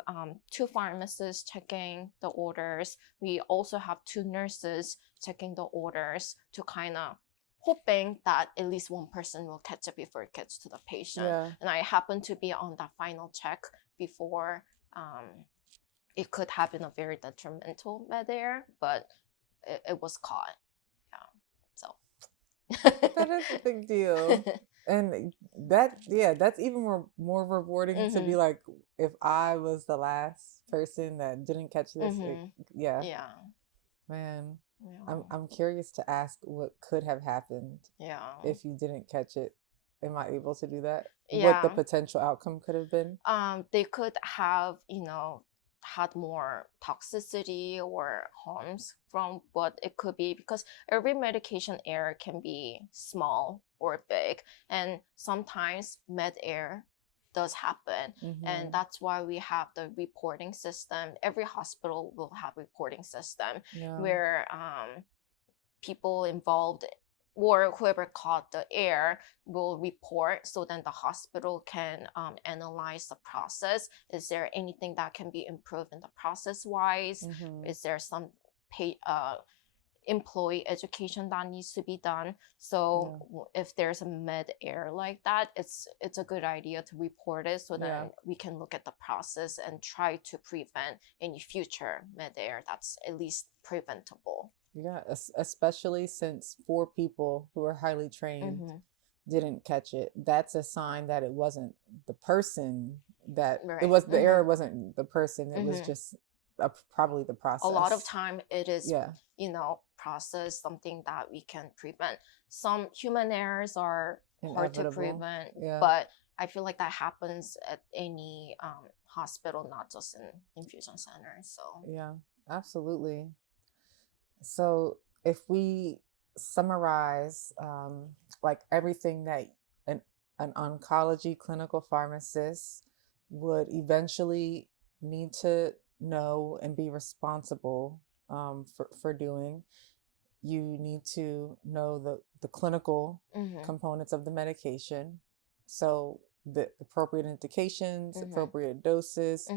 2 pharmacists checking the orders. We also have 2 nurses checking the orders to kind of hoping that at least one person will catch it before it gets to the patient. Yeah. And I happen to be on that final check before it could have been a very detrimental med error, but it was caught. That is a big deal. And that's even more rewarding to be like, if I was the last person that didn't catch this, yeah. Man, yeah. I'm curious to ask what could have happened if you didn't catch it. Am I able to do that? What the potential outcome could have been? They could have, had more toxicity or harms from what it could be, because every medication error can be small or big, and sometimes med error does happen. And that's why we have the reporting system. Every hospital will have reporting system where people involved or whoever caught the error will report, so then the hospital can analyze the process. Is there anything that can be improved in the process wise? Is there some employee education that needs to be done? So if there's a med error like that, it's a good idea to report it, so then we can look at the process and try to prevent any future med error that's at least preventable. Yeah, especially since 4 people who are highly trained didn't catch it. That's a sign that it wasn't the person that it was. The error wasn't the person. It was just probably the process. A lot of time it is, process, something that we can prevent. Some human errors are hard to prevent, but I feel like that happens at any hospital, not just in infusion centers. So yeah, absolutely. So if we summarize like everything that an oncology clinical pharmacist would eventually need to know and be responsible for doing, you need to know the clinical components of the medication. So the appropriate indications, appropriate doses,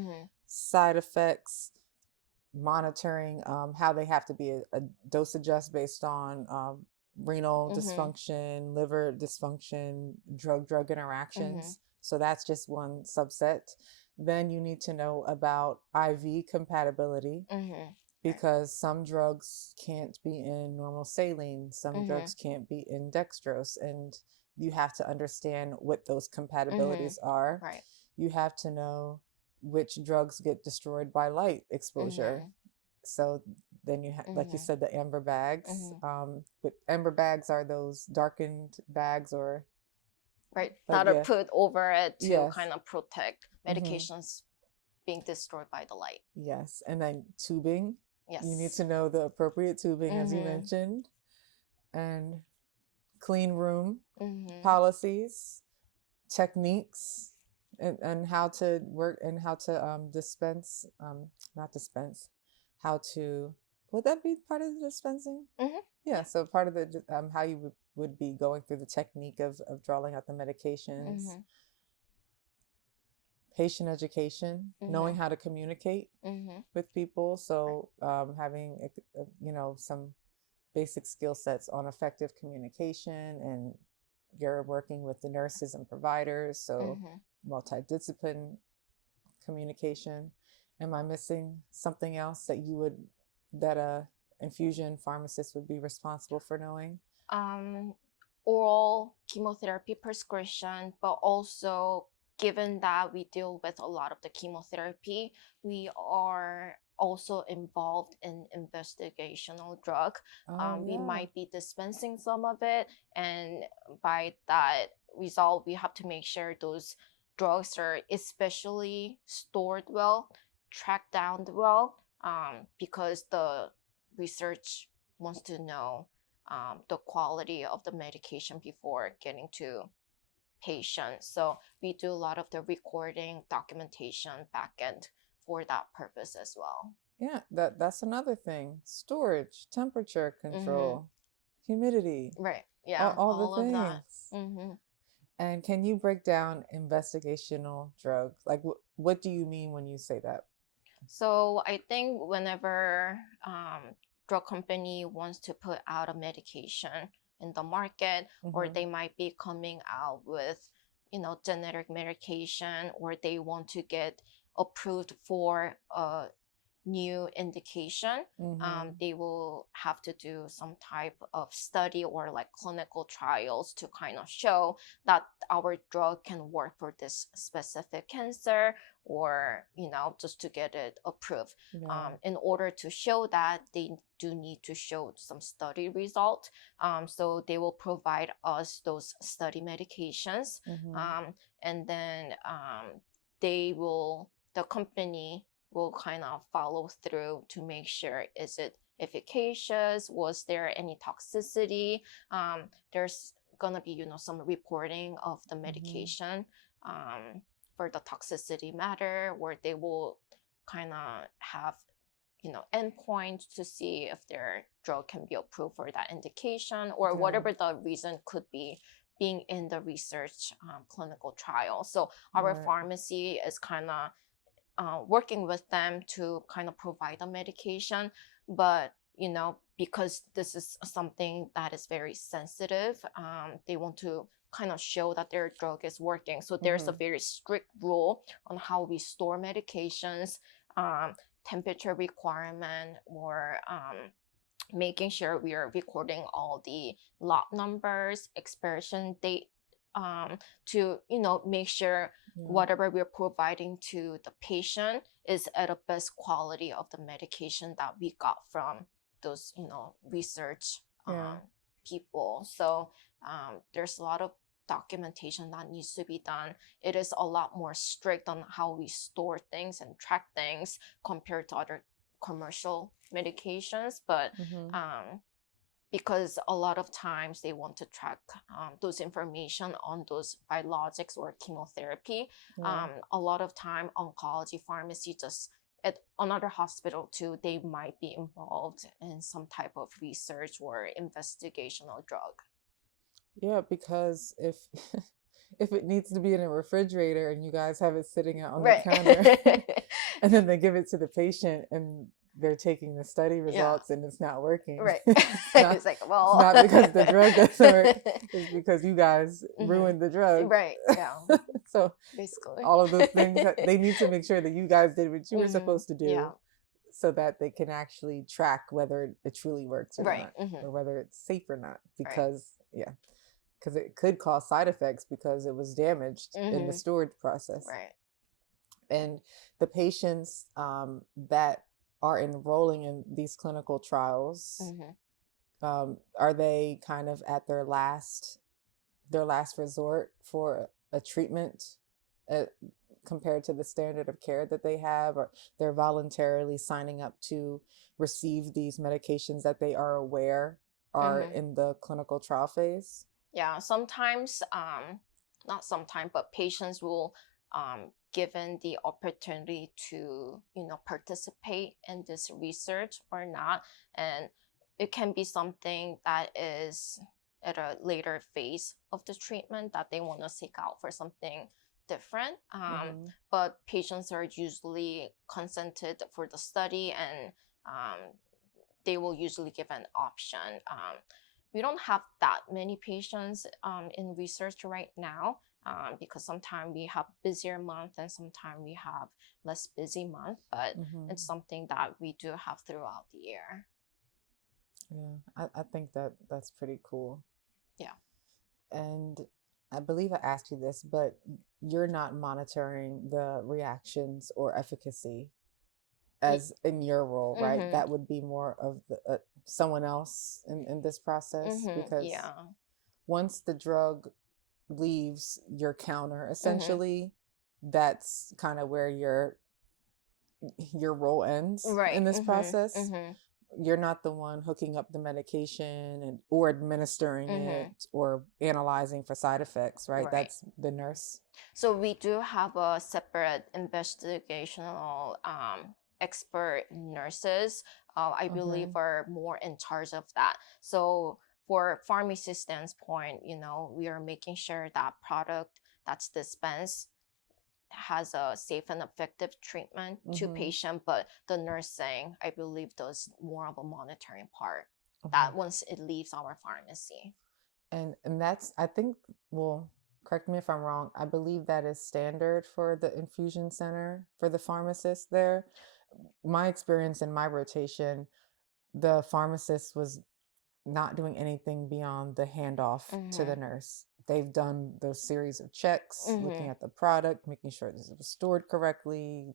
side effects, monitoring how they have to be a dose adjust based on renal dysfunction, liver dysfunction, drug interactions. So that's just one subset. Then you need to know about IV compatibility, because some drugs can't be in normal saline, some drugs can't be in dextrose, and you have to understand what those compatibilities are. Right. You have to know which drugs get destroyed by light exposure. So then you have, like you said, the amber bags. But amber bags are those darkened bags, or that are put over it to kind of protect medications being destroyed by the light. Yes. And then tubing. Yes. You need to know the appropriate tubing, as you mentioned, and clean room policies, techniques, and how to work, and how to dispense, not dispense, how to, would that be part of the dispensing? Yeah, so part of the how you would be going through the technique of drawing out the medications. Patient education, knowing how to communicate with people. So having some basic skill sets on effective communication, and you're working with the nurses and providers, so multidiscipline communication. Am I missing something else that a infusion pharmacist would be responsible for knowing? Oral chemotherapy prescription, but also, given that we deal with a lot of the chemotherapy, we are also involved in investigational drug. We might be dispensing some of it, and by that result, we have to make sure those drugs are especially stored well, tracked down well, because the research wants to know the quality of the medication before getting to patients. So we do a lot of the recording, documentation backend for that purpose as well. Yeah, that's another thing. Storage, temperature control, humidity. Right. Yeah, all the all of that. things. And can you break down investigational drug? Like, what do you mean when you say that? So I think whenever drug company wants to put out a medication in the market, or they might be coming out with, generic medication, or they want to get approved for a new indication, they will have to do some type of study or like clinical trials to kind of show that our drug can work for this specific cancer, or just to get it approved. In order to show that, they do need to show some study result. So they will provide us those study medications, and then the company will kind of follow through to make sure, is it efficacious, was there any toxicity. There's gonna be some reporting of the medication for the toxicity matter, where they will kind of have endpoints to see if their drug can be approved for that indication, or whatever the reason could be, being in the research clinical trial. So our pharmacy is kind of working with them to kind of provide the medication. But because this is something that is very sensitive, they want to kind of show that their drug is working. So there's a very strict rule on how we store medications, temperature requirement, or making sure we are recording all the lot numbers, expiration date, to make sure whatever we're providing to the patient is at the best quality of the medication that we got from those research people. So there's a lot of documentation that needs to be done. It is a lot more strict on how we store things and track things compared to other commercial medications. But because a lot of times they want to track those information on those biologics or chemotherapy. A lot of time, oncology pharmacy just at another hospital too, they might be involved in some type of research or investigational drug. Yeah, because if if it needs to be in a refrigerator and you guys have it sitting out on the counter and then they give it to the patient and they're taking the study results and it's not working. It's like, well, it's not because the drug doesn't work. It's because you guys ruined the drug. Yeah. So basically, all of those things, they need to make sure that you guys did what you were supposed to do, so that they can actually track whether it truly works or not, or whether it's safe or not. Because because it could cause side effects because it was damaged in the storage process. And the patients that are enrolling in these clinical trials, are they kind of at their last resort for a treatment compared to the standard of care that they have, or they're voluntarily signing up to receive these medications that they are aware are in the clinical trial phase? Yeah, sometimes, not sometimes, but patients will given the opportunity to participate in this research or not. And it can be something that is at a later phase of the treatment that they want to seek out for something different. But patients are usually consented for the study, and they will usually give an option. We don't have that many patients in research right now, because sometimes we have busier month and sometimes we have less busy month, but it's something that we do have throughout the year. Yeah, I think that's pretty cool. Yeah. And I believe I asked you this, but you're not monitoring the reactions or efficacy as in your role, right? That would be more of the someone else in this process, because once the drug leaves your counter, essentially, that's kind of where your role ends in this process. You're not the one hooking up the medication or administering it or analyzing for side effects, right? That's the nurse. So we do have a separate investigational expert nurses, I believe, are more in charge of that. So for pharmacy standpoint, we are making sure that product that's dispensed has a safe and effective treatment to patient, but the nursing, I believe, does more of a monitoring part that once it leaves our pharmacy. And that's, I think, well, correct me if I'm wrong, I believe that is standard for the infusion center for the pharmacist there. My experience in my rotation, the pharmacist was not doing anything beyond the handoff to the nurse. They've done those series of checks, looking at the product, making sure this was stored correctly,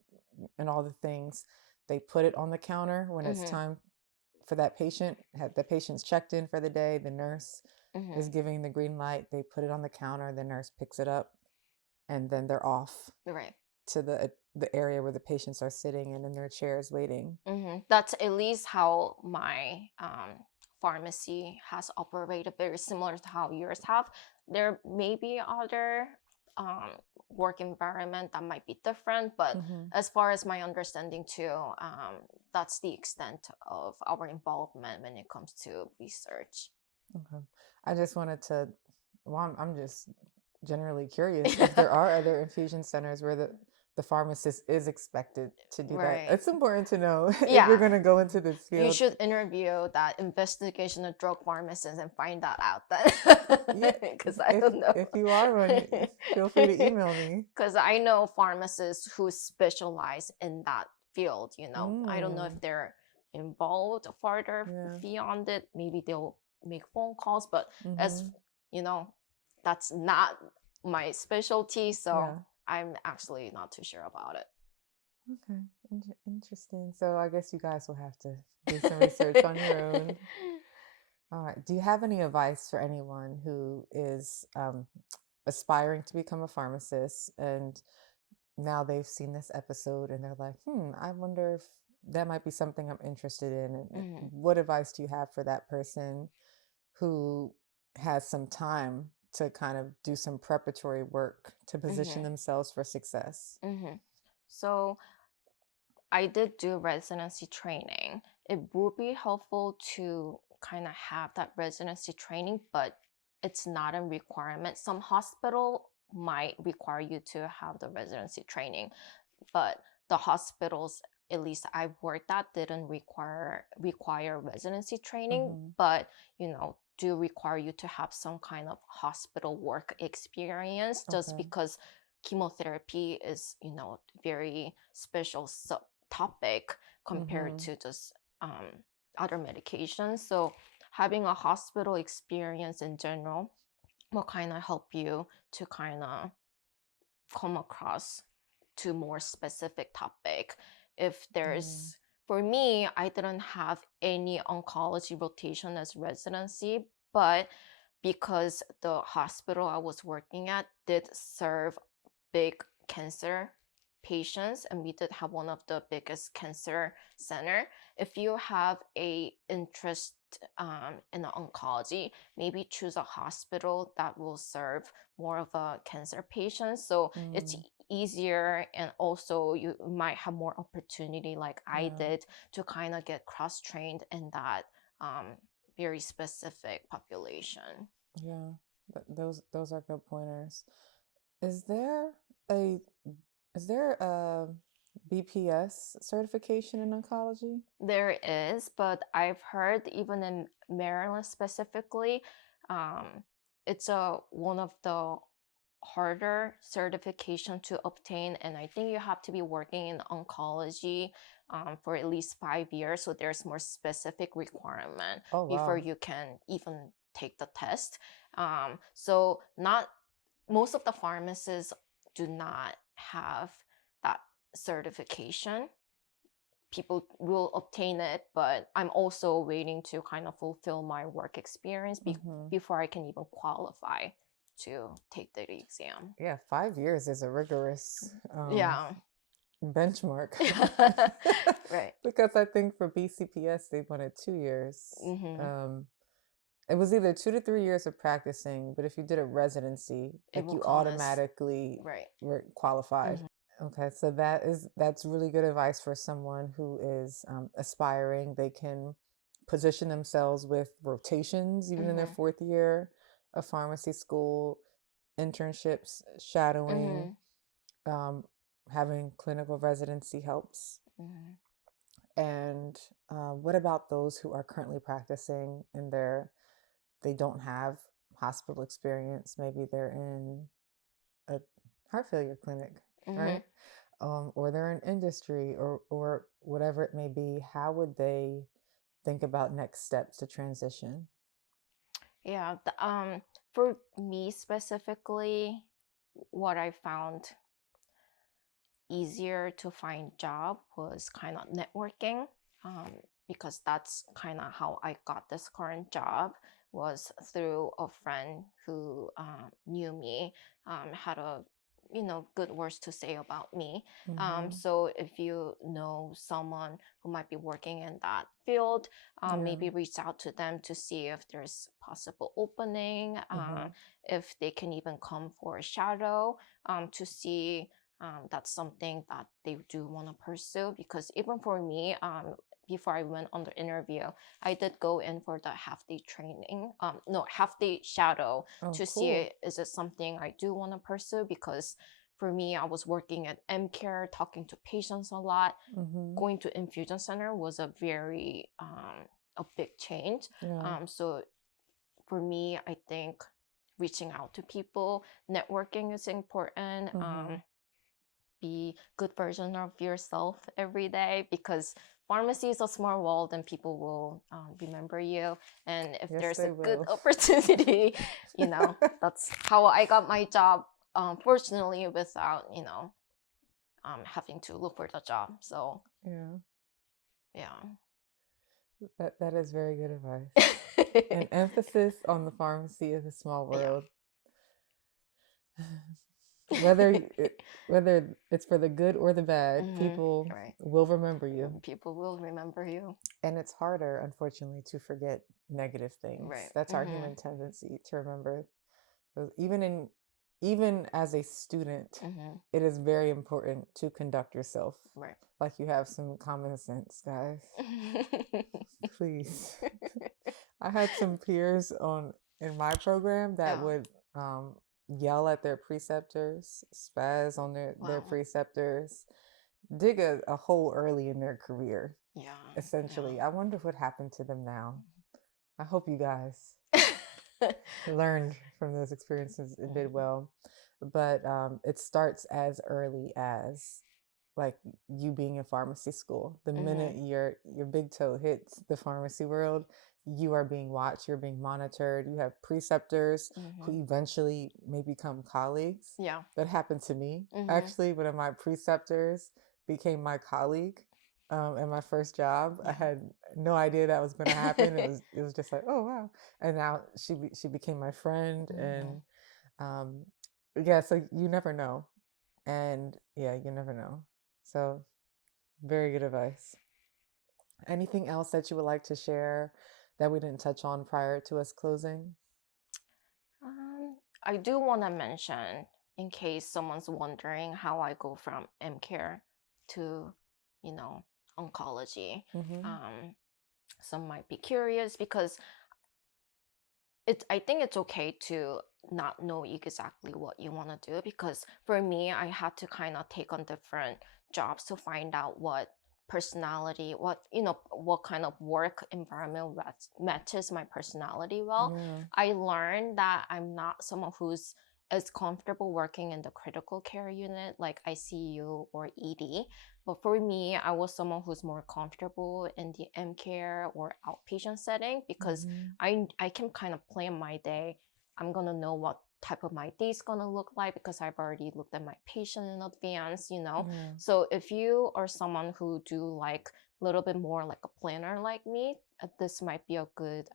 and all the things. They put it on the counter when it's time for that patient. The patient's checked in for the day. The nurse is giving the green light. They put it on the counter. The nurse picks it up, and then they're off to the area where the patients are sitting and in their chairs waiting. That's at least how my pharmacy has operated, very similar to how yours have. There may be other work environment that might be different, but as far as my understanding too, that's the extent of our involvement when it comes to research. Okay. I just wanted to, well, I'm just generally curious if there are other infusion centers where the pharmacist is expected to do that. It's important to know if you're going to go into this field. You should interview that investigational drug pharmacist and find that out then. Because I don't know. If you are one, feel free to email me. Because I know pharmacists who specialize in that field, I don't know if they're involved farther beyond it. Maybe they'll make phone calls, but as that's not my specialty, so I'm actually not too sure about it. Okay, interesting. So I guess you guys will have to do some research on your own. All right. Do you have any advice for anyone who is aspiring to become a pharmacist, and now they've seen this episode and they're like, I wonder if that might be something I'm interested in? And what advice do you have for that person who has some time to kind of do some preparatory work to position themselves for success? So I did do residency training. It would be helpful to kind of have that residency training, but it's not a requirement. Some hospital might require you to have the residency training, but the hospitals, at least I worked at, didn't require residency training, but do require you to have some kind of hospital work experience, just because chemotherapy is very special topic compared to just other medications. So having a hospital experience in general will kind of help you to kind of come across to more specific topic. If there's for me, I didn't have any oncology rotation as residency, but because the hospital I was working at did serve big cancer patients, and we did have one of the biggest cancer center. If you have a interest in oncology, maybe choose a hospital that will serve more of a cancer patient. So it's easier, and also you might have more opportunity, like I did, to kind of get cross-trained in that very specific population. Yeah, those are good pointers. Is there a BPS certification in oncology? There is, but I've heard even in Maryland specifically, it's one of the harder certification to obtain, and I think you have to be working in oncology for at least 5 years. So there's more specific requirement before you can even take the test. So not most of the pharmacists do not have that certification. People will obtain it, but I'm also waiting to kind of fulfill my work experience before I can even qualify to take the exam. Yeah, 5 years is a rigorous benchmark. Right. Because I think for BCPS, they wanted 2 years. It was either 2 to 3 years of practicing, but if you did a residency, you automatically were qualified. Okay, so that's really good advice for someone who is aspiring. They can position themselves with rotations, even in their 4th year of pharmacy school, internships, shadowing, having clinical residency helps. And what about those who are currently practicing and they don't have hospital experience? Maybe they're in a heart failure clinic, right? Or they're in industry or whatever it may be. How would they think about next steps to transition? Yeah, for me specifically, what I found easier to find job was kind of networking, because that's kind of how I got this current job, was through a friend who knew me, had a good words to say about me. So if you know someone who might be working in that field, maybe reach out to them to see if there's possible opening, if they can even come for a shadow, to see that's something that they do want to pursue. Because even for me, before I went on the interview, I did go in for the half-day training, half-day shadow, to see is it something I do want to pursue. Because for me, I was working at M-Care, talking to patients a lot. Going to Infusion Center was a very a big change. So for me, I think reaching out to people, networking is important. Be good version of yourself every day, because pharmacy is a small world and people will remember you. And if there's a good opportunity, that's how I got my job, fortunately, without having to look for the job. So yeah, that is very good advice. An emphasis on the pharmacy is a small world. Whether it's for the good or the bad, people will remember you. People will remember you. And it's harder, unfortunately, to forget negative things. That's our human tendency to remember. Even as a student, it is very important to conduct yourself like you have some common sense, guys. Please. I had some peers in my program that would yell at their preceptors, spaz on their preceptors, dig a hole early in their career. Essentially. I wonder what happened to them now. I hope you guys learned from those experiences and did well. But it starts as early as like you being in pharmacy school. The minute your big toe hits the pharmacy world, you are being watched, you're being monitored. You have preceptors who eventually may become colleagues. That happened to me. Actually, one of my preceptors became my colleague in my first job. I had no idea that was going to happen. It was just like, oh wow. And now she became my friend. And so you never know. And you never know. So very good advice. Anything else that you would like to share that we didn't touch on prior to us closing? I do want to mention, in case someone's wondering, how I go from M-Care to, oncology. Some might be curious, because I think it's okay to not know exactly what you want to do. Because for me, I had to kind of take on different jobs to find out what personality, what kind of work environment matches my personality well. I learned that I'm not someone who's as comfortable working in the critical care unit like ICU or ED. But for me, I was someone who's more comfortable in the M-Care or outpatient setting, because I can kind of plan my day. I'm gonna know what type of my day is gonna look like, because I've already looked at my patient in advance, So if you are someone who do like a little bit more like a planner like me, this might be a good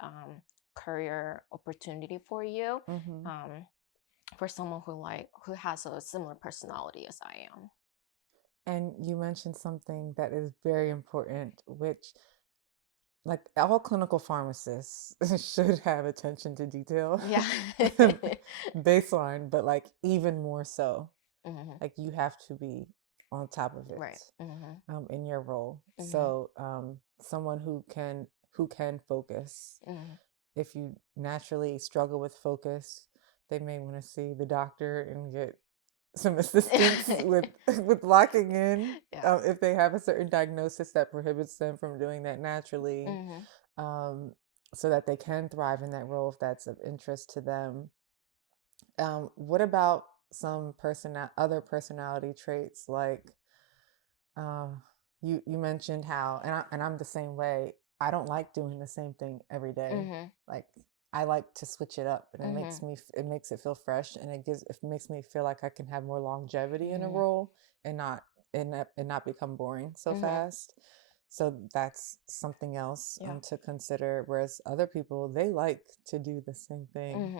career opportunity for you. For someone who has a similar personality as I am. And you mentioned something that is very important, which, like, all clinical pharmacists should have attention to detail. Baseline, but like even more so. Like you have to be on top of it in your role. So someone who who can focus. If you naturally struggle with focus, they may want to see the doctor and get some assistance with locking in if they have a certain diagnosis that prohibits them from doing that naturally, so that they can thrive in that role if that's of interest to them. What about some other personality traits, like you mentioned how, and I'm the same way. I don't like doing the same thing every day. Like, I like to switch it up, and it makes it feel fresh, and it makes me feel like I can have more longevity in a role and not become boring so fast. So that's something else to consider. Whereas other people, they like to do the same thing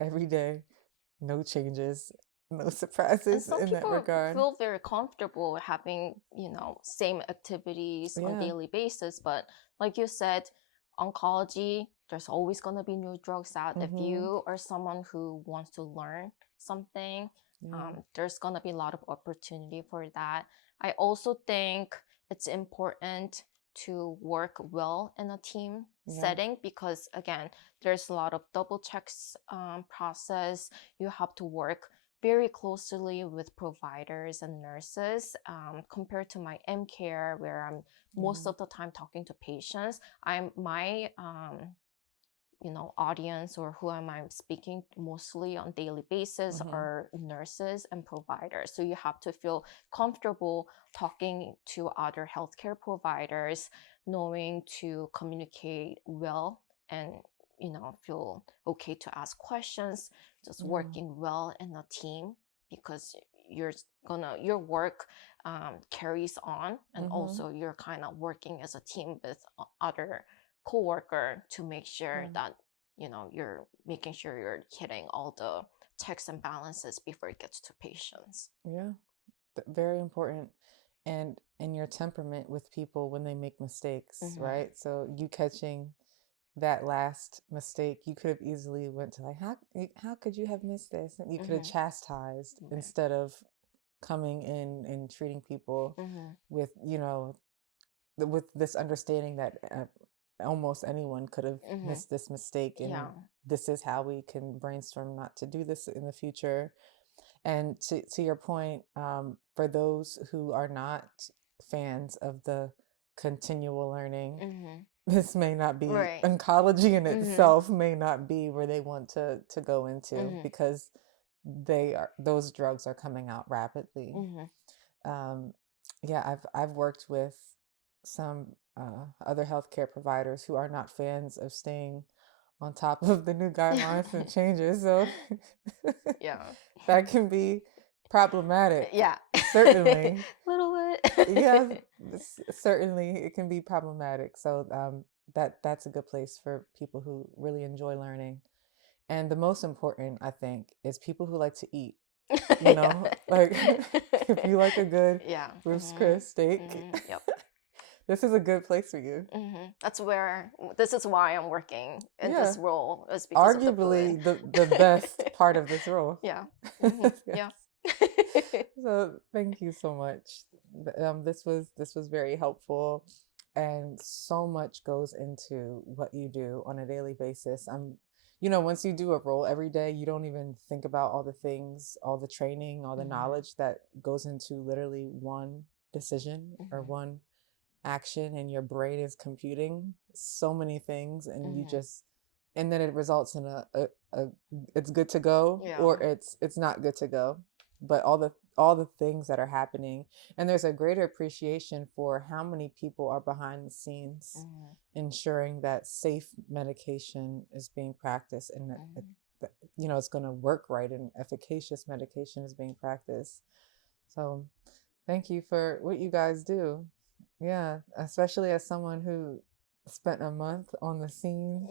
every day, no changes, no surprises in that regard. Feel very comfortable having, same activities on a daily basis. But like you said, oncology, there's always going to be new drugs out. If you are someone who wants to learn something, there's going to be a lot of opportunity for that. I also think it's important to work well in a team setting, because again, there's a lot of double checks process. You have to work very closely with providers and nurses, compared to my M-Care, where I'm most of the time talking to patients. My audience, or who am I speaking mostly on daily basis, are nurses and providers. So you have to feel comfortable talking to other healthcare providers, knowing to communicate well, and feel okay to ask questions, just working well in a team, because your work carries on, and also you're kind of working as a team with other coworker to make sure that you're making sure you're hitting all the checks and balances before it gets to patients. Very important. And your temperament with people when they make mistakes, right? So you catching that last mistake, you could have easily went to like, how could you have missed this? And you could have chastised instead of coming in and treating people with, with this understanding that almost anyone could have missed this mistake, and this is how we can brainstorm not to do this in the future. And to your point, for those who are not fans of the continual learning, this may not be oncology in itself, may not be where they want to go into, because those drugs are coming out rapidly. I've worked with some other healthcare providers who are not fans of staying on top of the new guidelines and changes. So that can be problematic. Certainly. Little bit. Certainly it can be problematic. So that's a good place for people who really enjoy learning. And the most important, I think, is people who like to eat. Like if you like a good Ruth's Chris steak, this is a good place for you. This is why I'm working in this role, is because arguably the best part of this role. So thank you so much. This was very helpful, and so much goes into what you do on a daily basis. Once you do a role every day, you don't even think about all the things, all the training, all the knowledge that goes into literally one decision or one action, and your brain is computing so many things, and and then it results in a it's good to go, or it's not good to go. But all the things that are happening, and there's a greater appreciation for how many people are behind the scenes ensuring that safe medication is being practiced, and that it's going to work right, and efficacious medication is being practiced. So thank you for what you guys do. Especially as someone who spent a month on the scene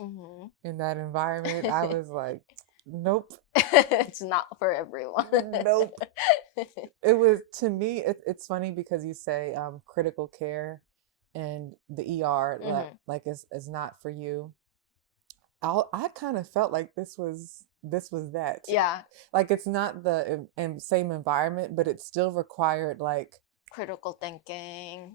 in that environment, I was like, nope. It's not for everyone. Nope. It was, to me, it's funny because you say critical care and the ER like is not for you. I kind of felt like this was that. Like, it's not the same environment, but it still required like critical thinking.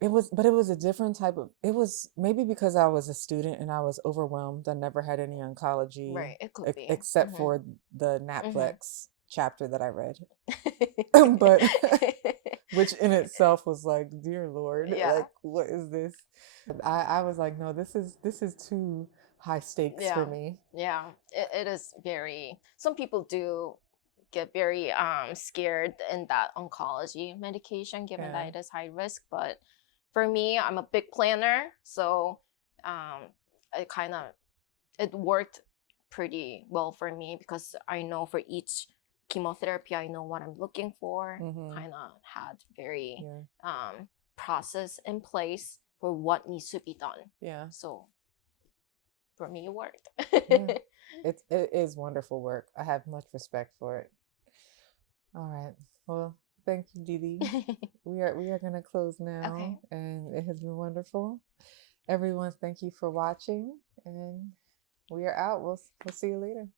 It was a different type of, it was maybe because I was a student and I was overwhelmed. I never had any oncology Right, it could be. except for the Naplex chapter that I read. Mm-hmm. But which in itself was like, dear Lord, Yeah. like what is this? I was like, no, this is too high stakes for me. Yeah, it is very, some people do get very scared in that oncology medication given that it is high risk, but for me, I'm a big planner, so it kind of, it worked pretty well for me because I know for each chemotherapy I know what I'm looking for. Kind of had very process in place for what needs to be done. So for me, it worked. It is wonderful work. I have much respect for it. All right. Well, thank you, Didi. we are gonna close now, and it has been wonderful. Everyone, thank you for watching, and we are out. We'll see you later.